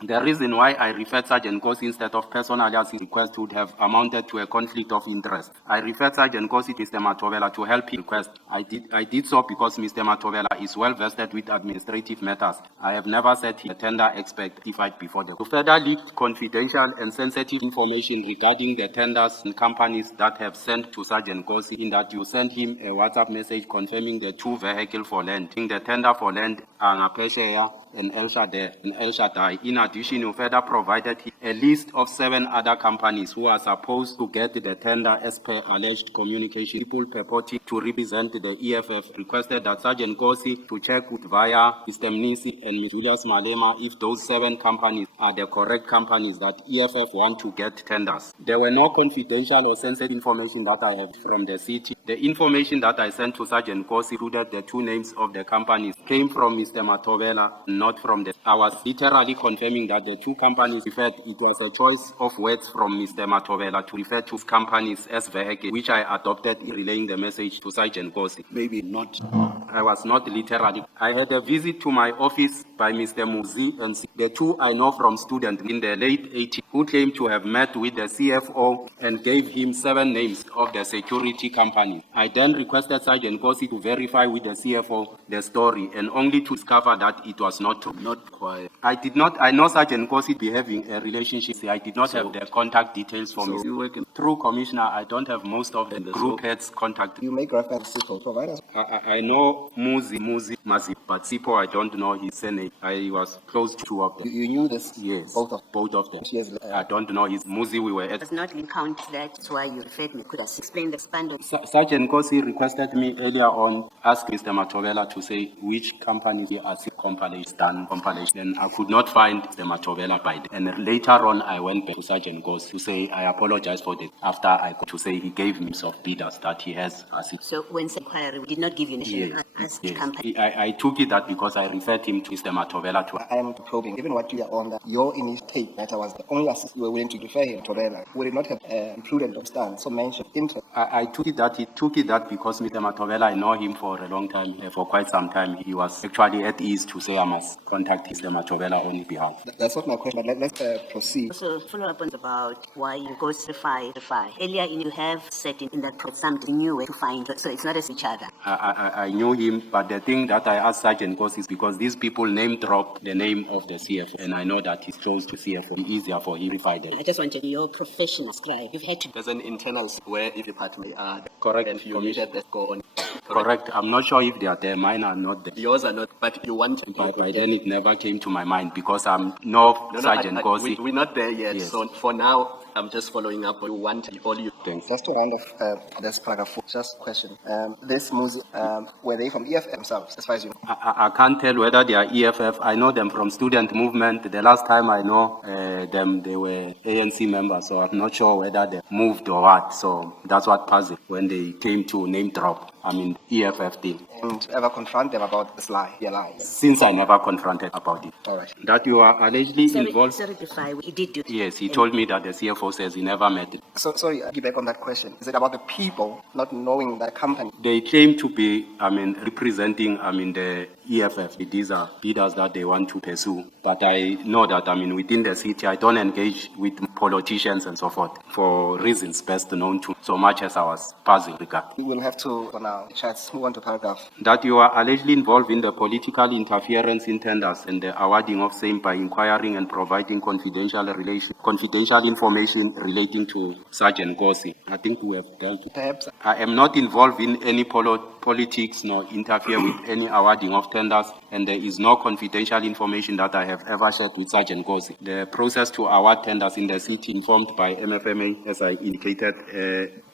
The reason why I referred Sergeant Nkosi instead of personally as his request would have amounted to a conflict of interest. I referred Sergeant Nkosi to Mr. Matobela to help his request. I did so because Mr. Matobela is well vested with administrative matters. I have never said he a tender expert before the. To further leak confidential and sensitive information regarding the tenders and companies that have sent to Sergeant Nkosi, in that you sent him a WhatsApp message confirming the 2 vehicles for land. In the tender for land, Ngapesheya and El Shaddai. In addition, you further provided a list of 7 other companies who are supposed to get the tender as per alleged communication. People purporting to represent the EFF requested that Sergeant Nkosi to check with via Mr. Mnisi and Julius Malema if those 7 companies are the correct companies that EFF want to get tenders. There were no confidential or sensitive information that I have from the city. The information that I sent to Sergeant Nkosi included the 2 names of the companies came from Mr. Matobela, not from the. I was literally confirming that the 2 companies referred. It was a choice of words from Mr. Matobela to refer to companies as vehicles, which I adopted in relaying the message to Sergeant Nkosi. Maybe not. I was not literally. I had a visit to my office by Mr. Muzi and Sipho. The 2 I know from students in the late 80s who claimed to have met with the CFO and gave him 7 names of the security companies. I then requested Sergeant Nkosi to verify with the CFO the story, and only to discover that it was not true. Not quite. I know Sergeant Nkosi be having a relationship. I did not have the contact details from So you work through Commissioner. I don't have most of the group heads' contact. You make reference to Sipho. Provide us. I know Muzi Mazibuko, but Sipho, I don't know his surname. I was close to 2 of them. You knew this? Yes, Both of them. Yes. I don't know his Muzi. We were at. Does not count that. That's why you referred me. Could I explain the span of. Sergeant Nkosi requested me earlier on, ask Mr. Matobela to say which company he has done compilation. Then I could not find Mr. Matobela by then. And later on, I went back to Sergeant Nkosi to say I apologize for this. After I got to say he gave me some bidders that he has assisted. So when inquiry did not give you Yes. as the company. I took it that because I referred him to Mr. Matobela to. I am probing, given what you are on, that your initial take matter was the only assist you were willing to refer him to Torella. Would it not have prudent of stand, so mentioned interest? I took it that because Mr. Matobela, I know him for a long time, for quite some time. He was actually at ease to to say I must contact Mr. Matobela on his behalf. That's not my question, but let's proceed. Also, follow up on about why you go to the fire. Earlier, you have said in that something new to find, so it's not as each other. I knew him, but the thing that I asked Sergeant Nkosi is because these people name drop the name of the CFO, and I know that he's close to CFO. It's easier for him to find them. I just wanted your professional scribe. You've had to. There's an internal where if department Correct. and you needed that go on. Correct. I'm not sure if they are there. Mine are not there. Yours are not, but you want. But by then it never came to my mind because I'm no Sergeant Nkosi. We're not there yet. Yes. So for now, I'm just following up. You want all you. Thanks. Just to round off this paragraph 4, just a question. This Muzi, were they from EFF themselves, as far as you know? I can't tell whether they are EFF. I know them from student movement. The last time I know them, they were ANC members. So I'm not sure whether they moved or what. So that's what puzzled when they came to name drop. I mean, EFF deal. And ever confront them about this lie, their lies? Since I never confronted about it. All right. That you are allegedly involved. Sorry, he did do. Yes, he told me that the CFO says he never met it. So, sorry, I'll get back on that question. Is it about the people not knowing the company? They claim to be, representing, the EFF. These are leaders that they want to pursue. But I know that, within the city, I don't engage with politicians and so forth for reasons best known to so much as I was puzzled regard. We will have to, for now, chats, move on to paragraph. That you are allegedly involved in the political interference in tenders and the awarding of same by inquiring and providing confidential information relating to Sergeant Nkosi. I think we have dealt with. Perhaps. I am not involved in any politics nor interfere with any awarding of tenders, and there is no confidential information that I have ever shared with Sergeant Nkosi. The process to award tenders in the city informed by MFMA, as I indicated,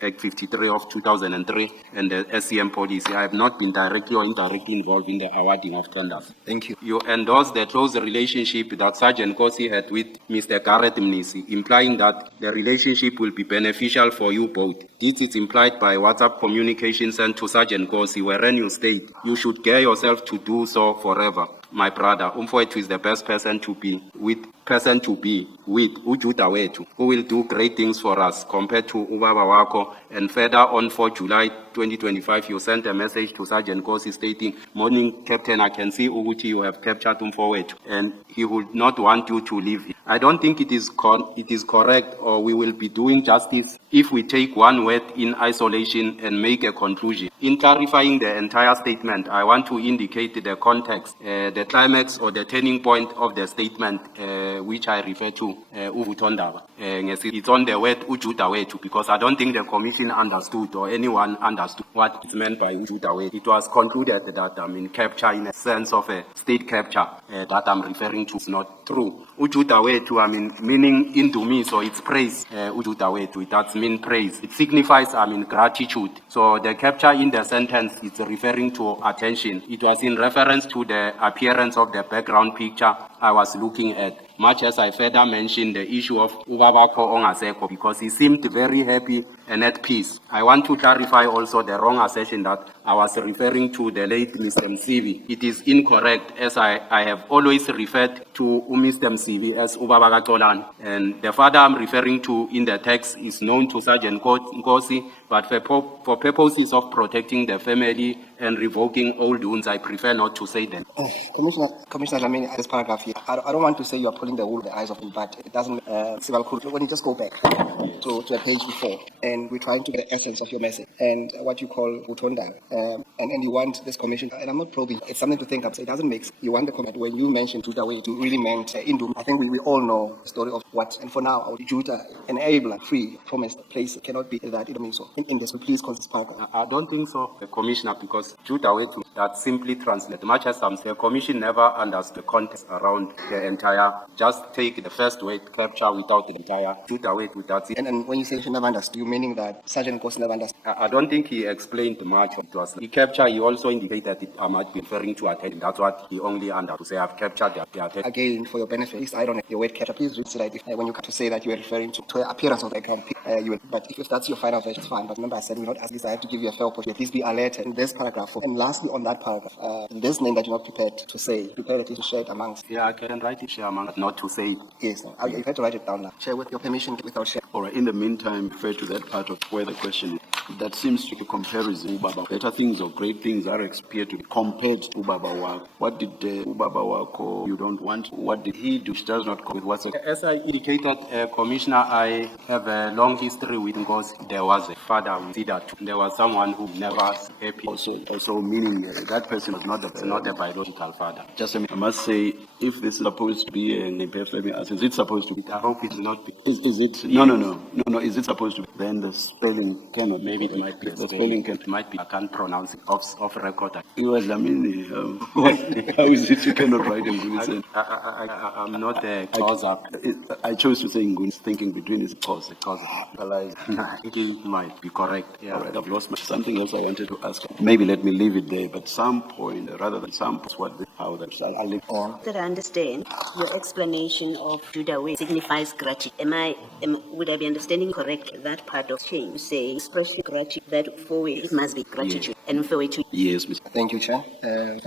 Act 53 of 2003, and the SCM policy. I have not been directly or indirectly involved in the awarding of tenders. Thank you. You endorse the close relationship that Sergeant Nkosi had with Mr. Gareth Mnisi, implying that the relationship will be beneficial for you both. This is implied by WhatsApp communication sent to Sergeant Nkosi, wherein you state, you should gear yourself to do so forever. My brother, Umfowethu is the best person to be with, Ujuda Wetu, who will do great things for us compared to Ubaba Wako. And further on, for July 2025, you sent a message to Sergeant Nkosi stating, "Morning, Captain, I can see Uguti, you have captured Umfowethu, and he would not want you to leave." I don't think it is correct, or we will be doing justice if we take one word in isolation and make a conclusion. In clarifying the entire statement, I want to indicate the context, the climax or the turning point of the statement, which I refer to Uvutondaba. It's on the word Ujuda Wetu, because I don't think the commission understood or anyone understood what is meant by Ujuda Wetu. It was concluded that capture in a sense of a state capture that I'm referring to is not true. Ujuda Wetu, meaning into me, so it's praise. Ujuda Wetu, it does mean praise. It signifies, gratitude. So the capture in the sentence is referring to attention. It was in reference to the appearance of the background picture I was looking at, much as I further mentioned the issue of Ubabako Ongaseko, because he seemed very happy and at peace. I want to clarify also the wrong assertion that I was referring to the late Mr. Msivi. It is incorrect, as I have always referred to Mr. Msivi as Ubaba Tolan. And the father I'm referring to in the text is known to Sergeant Nkosi, but for purposes of protecting the family and revoking old wounds, I prefer not to say them. Commissioner Dhlamini, this paragraph here, I don't want to say you are pulling the wool over the eyes of him, but it doesn't, when you just go back to the page before, and we're trying to get the essence of your message, and what you call Utonda, and you want this commission, and I'm not probing, it's something to think of, so it doesn't make sense. You want the comment, when you mentioned Juta Way, you really meant Indum. I think we all know the story of what, and for now, our Juta, enabler, free, promised place, cannot be that, it means so. In this, please call this paragraph. I don't think so, Commissioner, because Juta Way, that simply translates, much as I'm saying, the commission never understood the context around the entire, just take the first word, capture, without the entire Juta Way, without it. And when you say you never understood, you meaning that Sergeant Nkosi never understood? I don't think he explained much of it. Was he capture, he also indicated that I might be referring to attention. That's what he only understood, to say I've captured the attention. Again, for your benefit, please, I don't know your word capture. Please read so that when you come to say that you are referring to the appearance of the account, but if that's your final version, it's fine. But remember, I said we're not asking, I have to give you a fair opportunity. Please be alerted in this paragraph. And lastly, on that paragraph, this name that you're not prepared to say, prepared at least to share it amongst. Yeah, I can write it, share amongst, not to say it. Yes, you have to write it down now. Share with your permission without share. All All right, in the meantime, refer to that part of where the question is. That seems to be comparison. Ubaba, better things or great things are appear to be compared to Ubaba Wako. What did Ubaba Wako you don't want? What did he do? Which does not go with what's As I indicated, Commissioner, I have a long history with Nkosi. There was a father with that. There was someone who never was happy. also meaning that person was Not a biological father. just. I must say, if this is supposed to be an EFF, let me ask: is it supposed to be? I hope it will not be. Is it? No. Is it supposed to be? Then the spelling cannot. Maybe it might be. The spelling can. It might be. I can't pronounce it off record. You are Dhlamini. How is it you cannot write in Nguni? I'm not a closer. I chose to say Nguni, thinking between his cause. It might be correct. Yeah. All right, I've lost something else I wanted to ask. Maybe let me leave it there, but some point, rather than some point, how that's, I'll leave. That I understand, your explanation of Judah way signifies gratitude. Would I be understanding correct that part of change? You say, especially gratitude, that for way it must be gratitude. And for way to. Yes, Mr. Thank you, Chair. Then,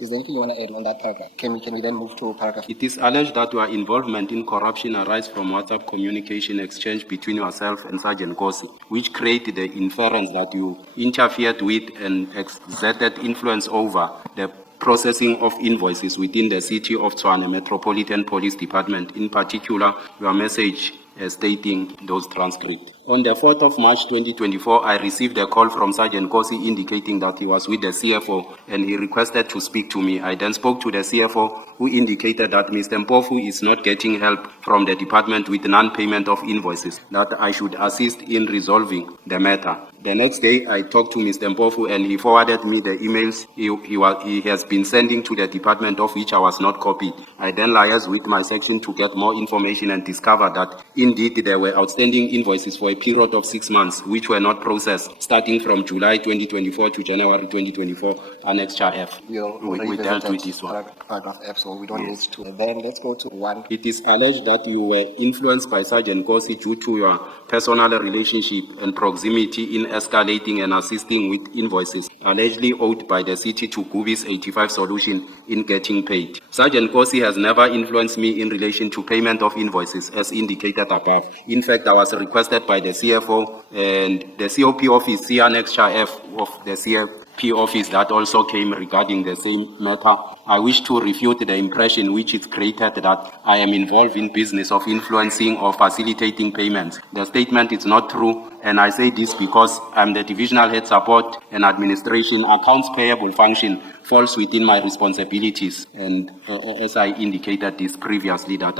is there anything you want to add on that paragraph? Can we then move to paragraph? It is alleged that your involvement in corruption arises from WhatsApp communication exchange between yourself and Sergeant Nkosi, which created the inference that you interfered with and exerted influence over the processing of invoices within the City of Tshwane Metropolitan Police Department, in particular, your message stating those transcripts. On the 4th of March 2024, I received a call from Sergeant Nkosi indicating that he was with the CFO and he requested to speak to me. I then spoke to the CFO, who indicated that Mr. Mpofu is not getting help from the department with non-payment of invoices, that I should assist in resolving the matter. The next day, I talked to Mr. Mpofu and he forwarded me the emails he has been sending to the department, of which I was not copied. I then liaised with my section to get more information and discovered that indeed there were outstanding invoices for a period of 6 months which were not processed, starting from July 2024 to January 2024, Annexure F. We dealt with this one. Paragraph F, so we don't need to. Then let's go to 1. It is alleged that you were influenced by Sergeant Nkosi due to your personal relationship and proximity in escalating and assisting with invoices allegedly owed by the city to Gubi's 85 solution in getting paid. Sergeant Nkosi has never influenced me in relation to payment of invoices as indicated above. In fact, I was requested by the CFO and the COP office, Annexure F of the CFP office, that also came regarding the same matter. I wish to refute the impression which is created that I am involved in business of influencing or facilitating payments. The statement is not true, and I say this because I'm the Divisional Head Support and Administration Accounts Payable function falls within my responsibilities, and as I indicated this previously, that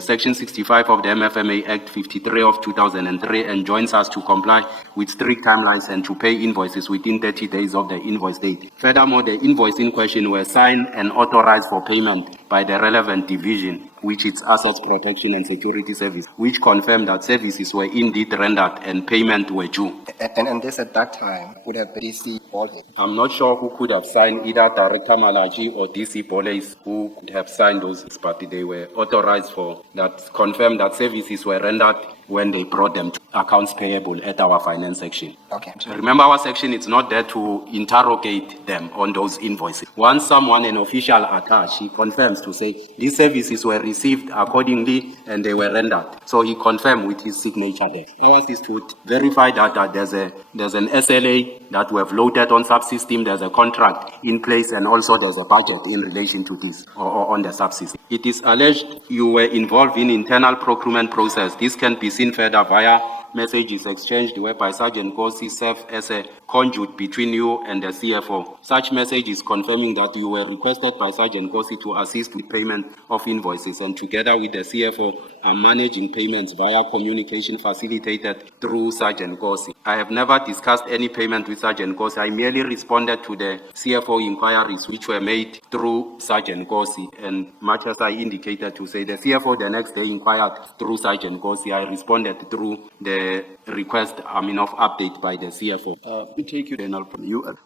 Section 65 of the MFMA Act 53 of 2003 enjoins us to comply with strict timelines and to pay invoices within 30 days of the invoice date. Furthermore, the invoice in question were signed and authorized for payment by the relevant division, which is Assets Protection and Security Service, which confirmed that services were indeed rendered and payment were due. And this at that time would have been DC Ballhead. I'm not sure who could have signed, either Director Malachi or DC Police, who could have signed those, but they were authorized for that, confirmed that services were rendered when they brought them to accounts payable at our finance section. Okay. Remember, our section is not there to interrogate them on those invoices. Once someone, an official attached, he confirms to say these services were received accordingly and they were rendered. So he confirmed with his signature there. Ours is to verify that there's an SLA that we have loaded on subsystem, there's a contract in place, and also there's a budget in relation to this or on the subsystem. It is alleged you were involved in internal procurement process. This can be seen further via messages exchanged whereby Sergeant Nkosi served as a conduit between you and the CFO. Such message is confirming that you were requested by Sergeant Nkosi to assist with payment of invoices, and together with the CFO are managing payments via communication facilitated through Sergeant Nkosi. I have never discussed any payment with Sergeant Nkosi. I merely responded to the CFO inquiries which were made through Sergeant Nkosi, and much as I indicated to say, the CFO the next day inquired through Sergeant Nkosi, I responded through the the request, of update by the CFO. We take you then.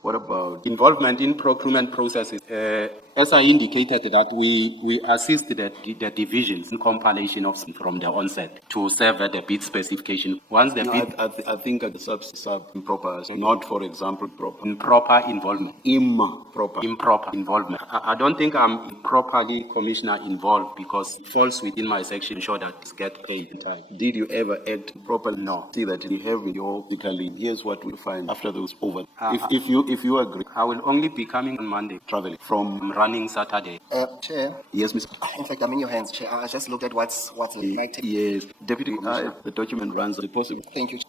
What about Involvement in procurement processes. As I indicated that we assist the divisions in compilation of from the onset to serve at the bid specification. Once the bid I think the sub improper, not for example proper. Improper involvement. Improper. Improper involvement. I don't think I'm properly commissioner involved because it falls within my section ensure that it gets paid in time. Did you ever act properly? No. See that you have your colleague. Here's what we find after those over. If you agree, I will only be coming on Monday. traveling from. Running Saturday. Chair. Yes, Mr. In fact, I'm in your hands, Chair. I just looked at what's might take. Yes, Deputy Commissioner. The document runs the possible. Thank you.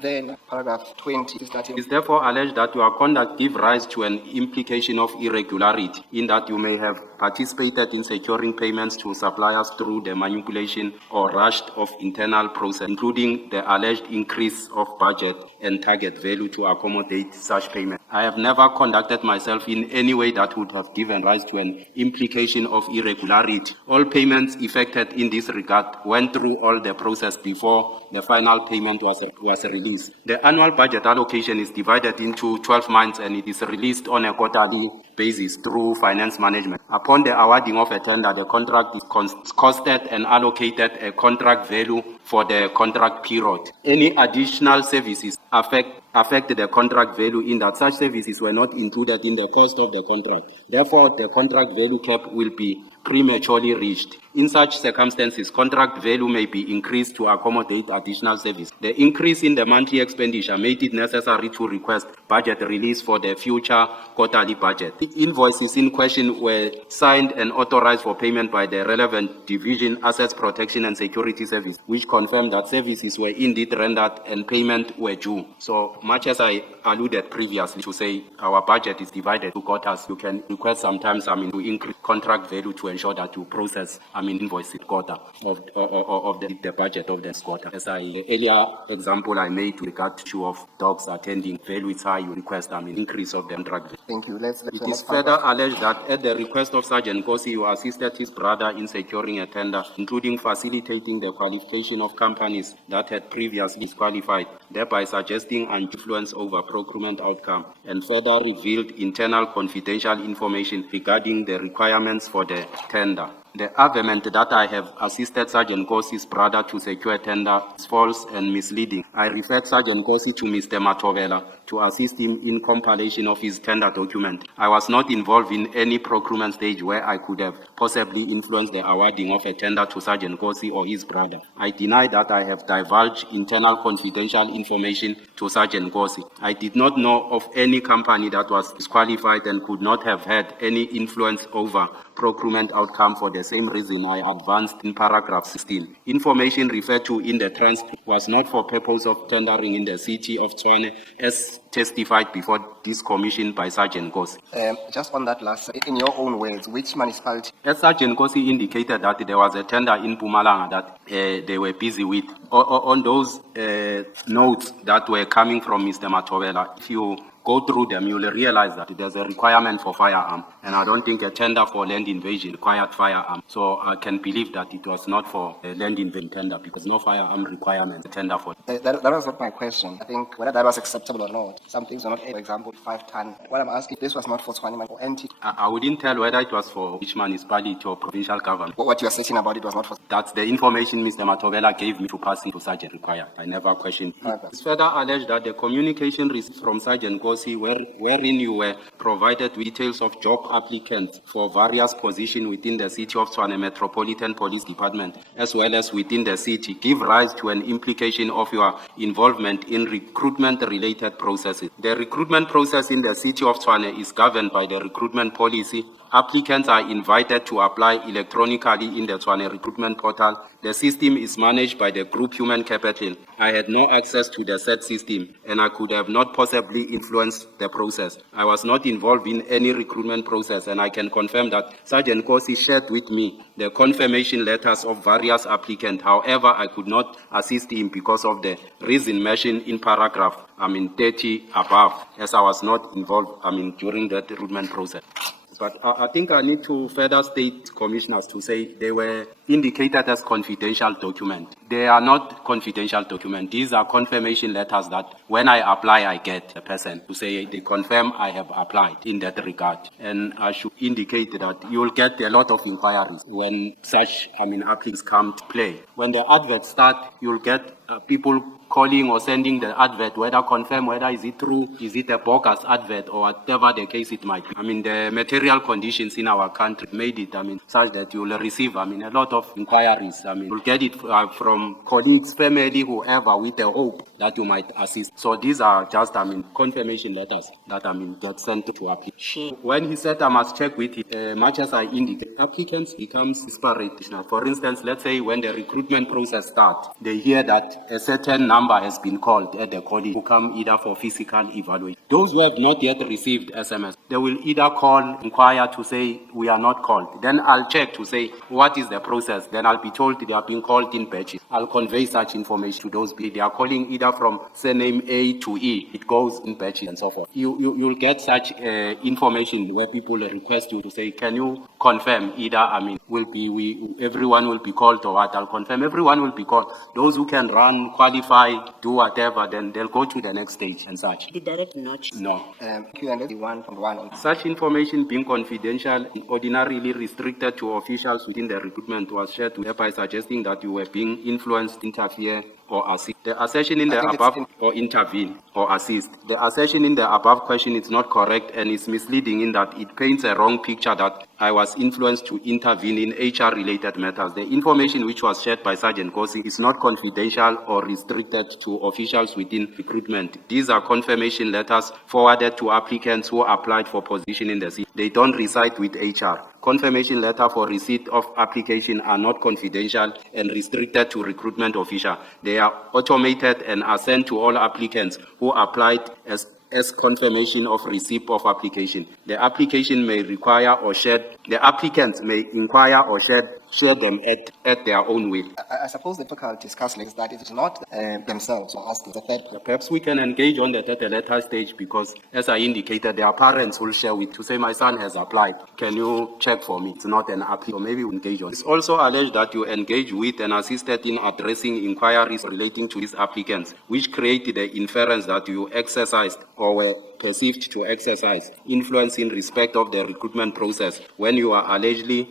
Then paragraph 20 starting. It is therefore alleged that your conduct give rise to an implication of irregularity in that you may have participated in securing payments to suppliers through the manipulation or rushed of internal process, including the alleged increase of budget and target value to accommodate such payment. I have never conducted myself in any way that would have given rise to an implication of irregularity. All payments effected in this regard went through all the process before the final payment was released. The annual budget allocation is divided into 12 months and it is released on a quarterly basis through finance management. Upon the awarding of a tender, the contract is costed and allocated a contract value for the contract period. Any additional services affect the contract value in that such services were not included in the cost of the contract. Therefore, the contract value cap will be prematurely reached. In such circumstances, contract value may be increased to accommodate additional service. The increase in the monthly expenditure made it necessary to request budget release for the future quarterly budget. The invoices in question were signed and authorized for payment by the relevant division, Assets Protection and Security Service, which confirmed that services were indeed rendered and payment were due. So much as I alluded previously to say our budget is divided to quarters, you can request sometimes to increase contract value to ensure that you process invoice quarter of the budget of this quarter. As the earlier example I made to regard to of dogs attending value is high, you request increase of the contract value. Thank you. It is further alleged that at the request of Sergeant Nkosi, you assisted his brother in securing a tender, including facilitating the qualification of companies that had previously disqualified, thereby suggesting an influence over procurement outcome, and further revealed internal confidential information regarding the requirements for the tender. The argument that I have assisted Sergeant Nkosi's brother to secure tender is false and misleading. I referred Sergeant Nkosi to Mr. Matovela to assist him in compilation of his tender document. I was not involved in any procurement stage where I could have possibly influenced the awarding of a tender to Sergeant Nkosi or his brother. I deny that I have divulged internal confidential information to Sergeant Nkosi. I did not know of any company that was disqualified and could not have had any influence over procurement outcome for the same reason I advanced in paragraph 16. Information referred to in the transcript was not for purpose of tendering in the City of Tshwane as testified before this commission by Sergeant Nkosi. Just on that last, in your own words, which municipality? As Sergeant Nkosi indicated that there was a tender in Mpumalanga that they were busy with. On those notes that were coming from Mr. Matovela, if you go through them, you will realize that there's a requirement for firearm. And I don't think a tender for land invasion required firearm. So I can believe that it was not for a land invasion tender because no firearm requirement tender for. That was not my question. I think whether that was acceptable or not. Some things are not, for example, 5 ton. What I'm asking, this was not for Tshwane or entity. I wouldn't tell whether it was for which municipality or provincial government. What you are saying about it was not for. That's the information Mr. Matovela gave me to pass into Sergeant required. I never questioned it. Okay. It's further alleged that the communication received from Sergeant Nkosi wherein you were provided details of job applicants for various positions within the City of Tshwane Metropolitan Police Department, as well as within the city, give rise to an implication of your involvement in recruitment-related processes. The recruitment process in the City of Tshwane is governed by the recruitment policy. Applicants are invited to apply electronically in the Tshwane recruitment portal. The system is managed by the group human capital. I had no access to the said system, and I could have not possibly influenced the process. I was not involved in any recruitment process, and I can confirm that Sergeant Nkosi shared with me the confirmation letters of various applicants. However, I could not assist him because of the reason mentioned in paragraph 30 above, as I was not involved during the recruitment process. But I think I need to further state commissioners to say they were indicated as confidential document. They are not confidential documents. These are confirmation letters that when I apply, I get a person to say they confirm I have applied in that regard. And I should indicate that you will get a lot of inquiries when such, applicants come to play. When the adverts start, you'll get people calling or sending the advert, whether confirm whether is it true, is it a bogus advert, or whatever the case it might be. The material conditions in our country made it, such that you will receive, a lot of inquiries. You'll get it from colleagues, family, whoever, with the hope that you might assist. So these are just, confirmation letters that, get sent to applicants. When he said I must check with it, much as I indicate, applicants becomes disparate. Now, for instance, let's say when the recruitment process starts, they hear that a certain number has been called at the college who come either for physical evaluation. Those who have not yet received SMS, they will either call, inquire to say, we are not called. Then I'll check to say, what is the process? Then I'll be told they are being called in batches. I'll convey such information to those people. They are calling either from surname A to E. It goes in batches and so forth. You'll get such information where people request you to say, can you confirm either, everyone will be called or what? I'll confirm everyone will be called. Those who can run, qualify, do whatever, then they'll go to the next stage and such. The direct notch. No. Q&A 1 from 1 on. Such information being confidential, ordinarily restricted to officials within the recruitment, was shared thereby suggesting that you were being influenced, interfere, or assist. The assertion in the above, or intervene, or assist. The assertion in the above question is not correct and is misleading in that it paints a wrong picture that I was influenced to intervene in HR-related matters. The information which was shared by Sergeant Nkosi is not confidential or restricted to officials within recruitment. These are confirmation letters forwarded to applicants who applied for position in the city. They don't reside with HR. Confirmation letter for receipt of application are not confidential and restricted to recruitment official. They are automated and are sent to all applicants who applied as confirmation of receipt of application. The application may require or share, the applicants may inquire or share them at their own will. I suppose the difficulty discussing is that it is not themselves who ask the third. Perhaps we can engage on that at a later stage because, as I indicated, their parents will share with to say, my son has applied. Can you check for me? It's not an application. So maybe we engage on. It's also alleged that you engage with and assisted in addressing inquiries relating to these applicants, which created the inference that you exercised or were perceived to exercise influence in respect of the recruitment process. When you allegedly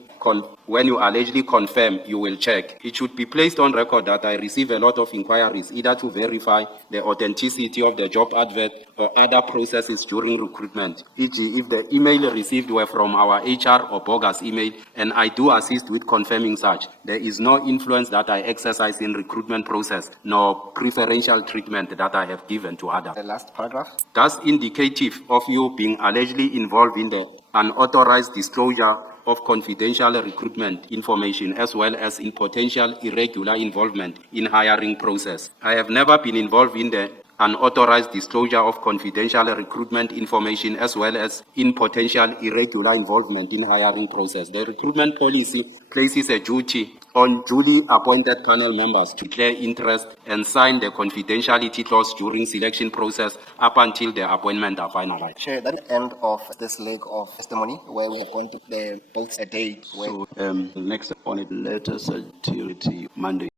confirm, you will check. It should be placed on record that I receive a lot of inquiries, either to verify the authenticity of the job advert or other processes during recruitment. E.g., if the email received were from our HR or bogus email, and I do assist with confirming such, there is no influence that I exercise in recruitment process, nor preferential treatment that I have given to others. The last paragraph. Thus indicative of you being allegedly involved in the unauthorized disclosure of confidential recruitment information as well as in potential irregular involvement in hiring process. I have never been involved in the unauthorized disclosure of confidential recruitment information as well as in potential irregular involvement in hiring process. The recruitment policy places a duty on duly appointed panel members to declare interest and sign the confidentiality clause during selection process up until the appointment are finalized. Chair, that is the end of this leg of testimony where we have gone to the both a day. So, next on it, letter security Monday.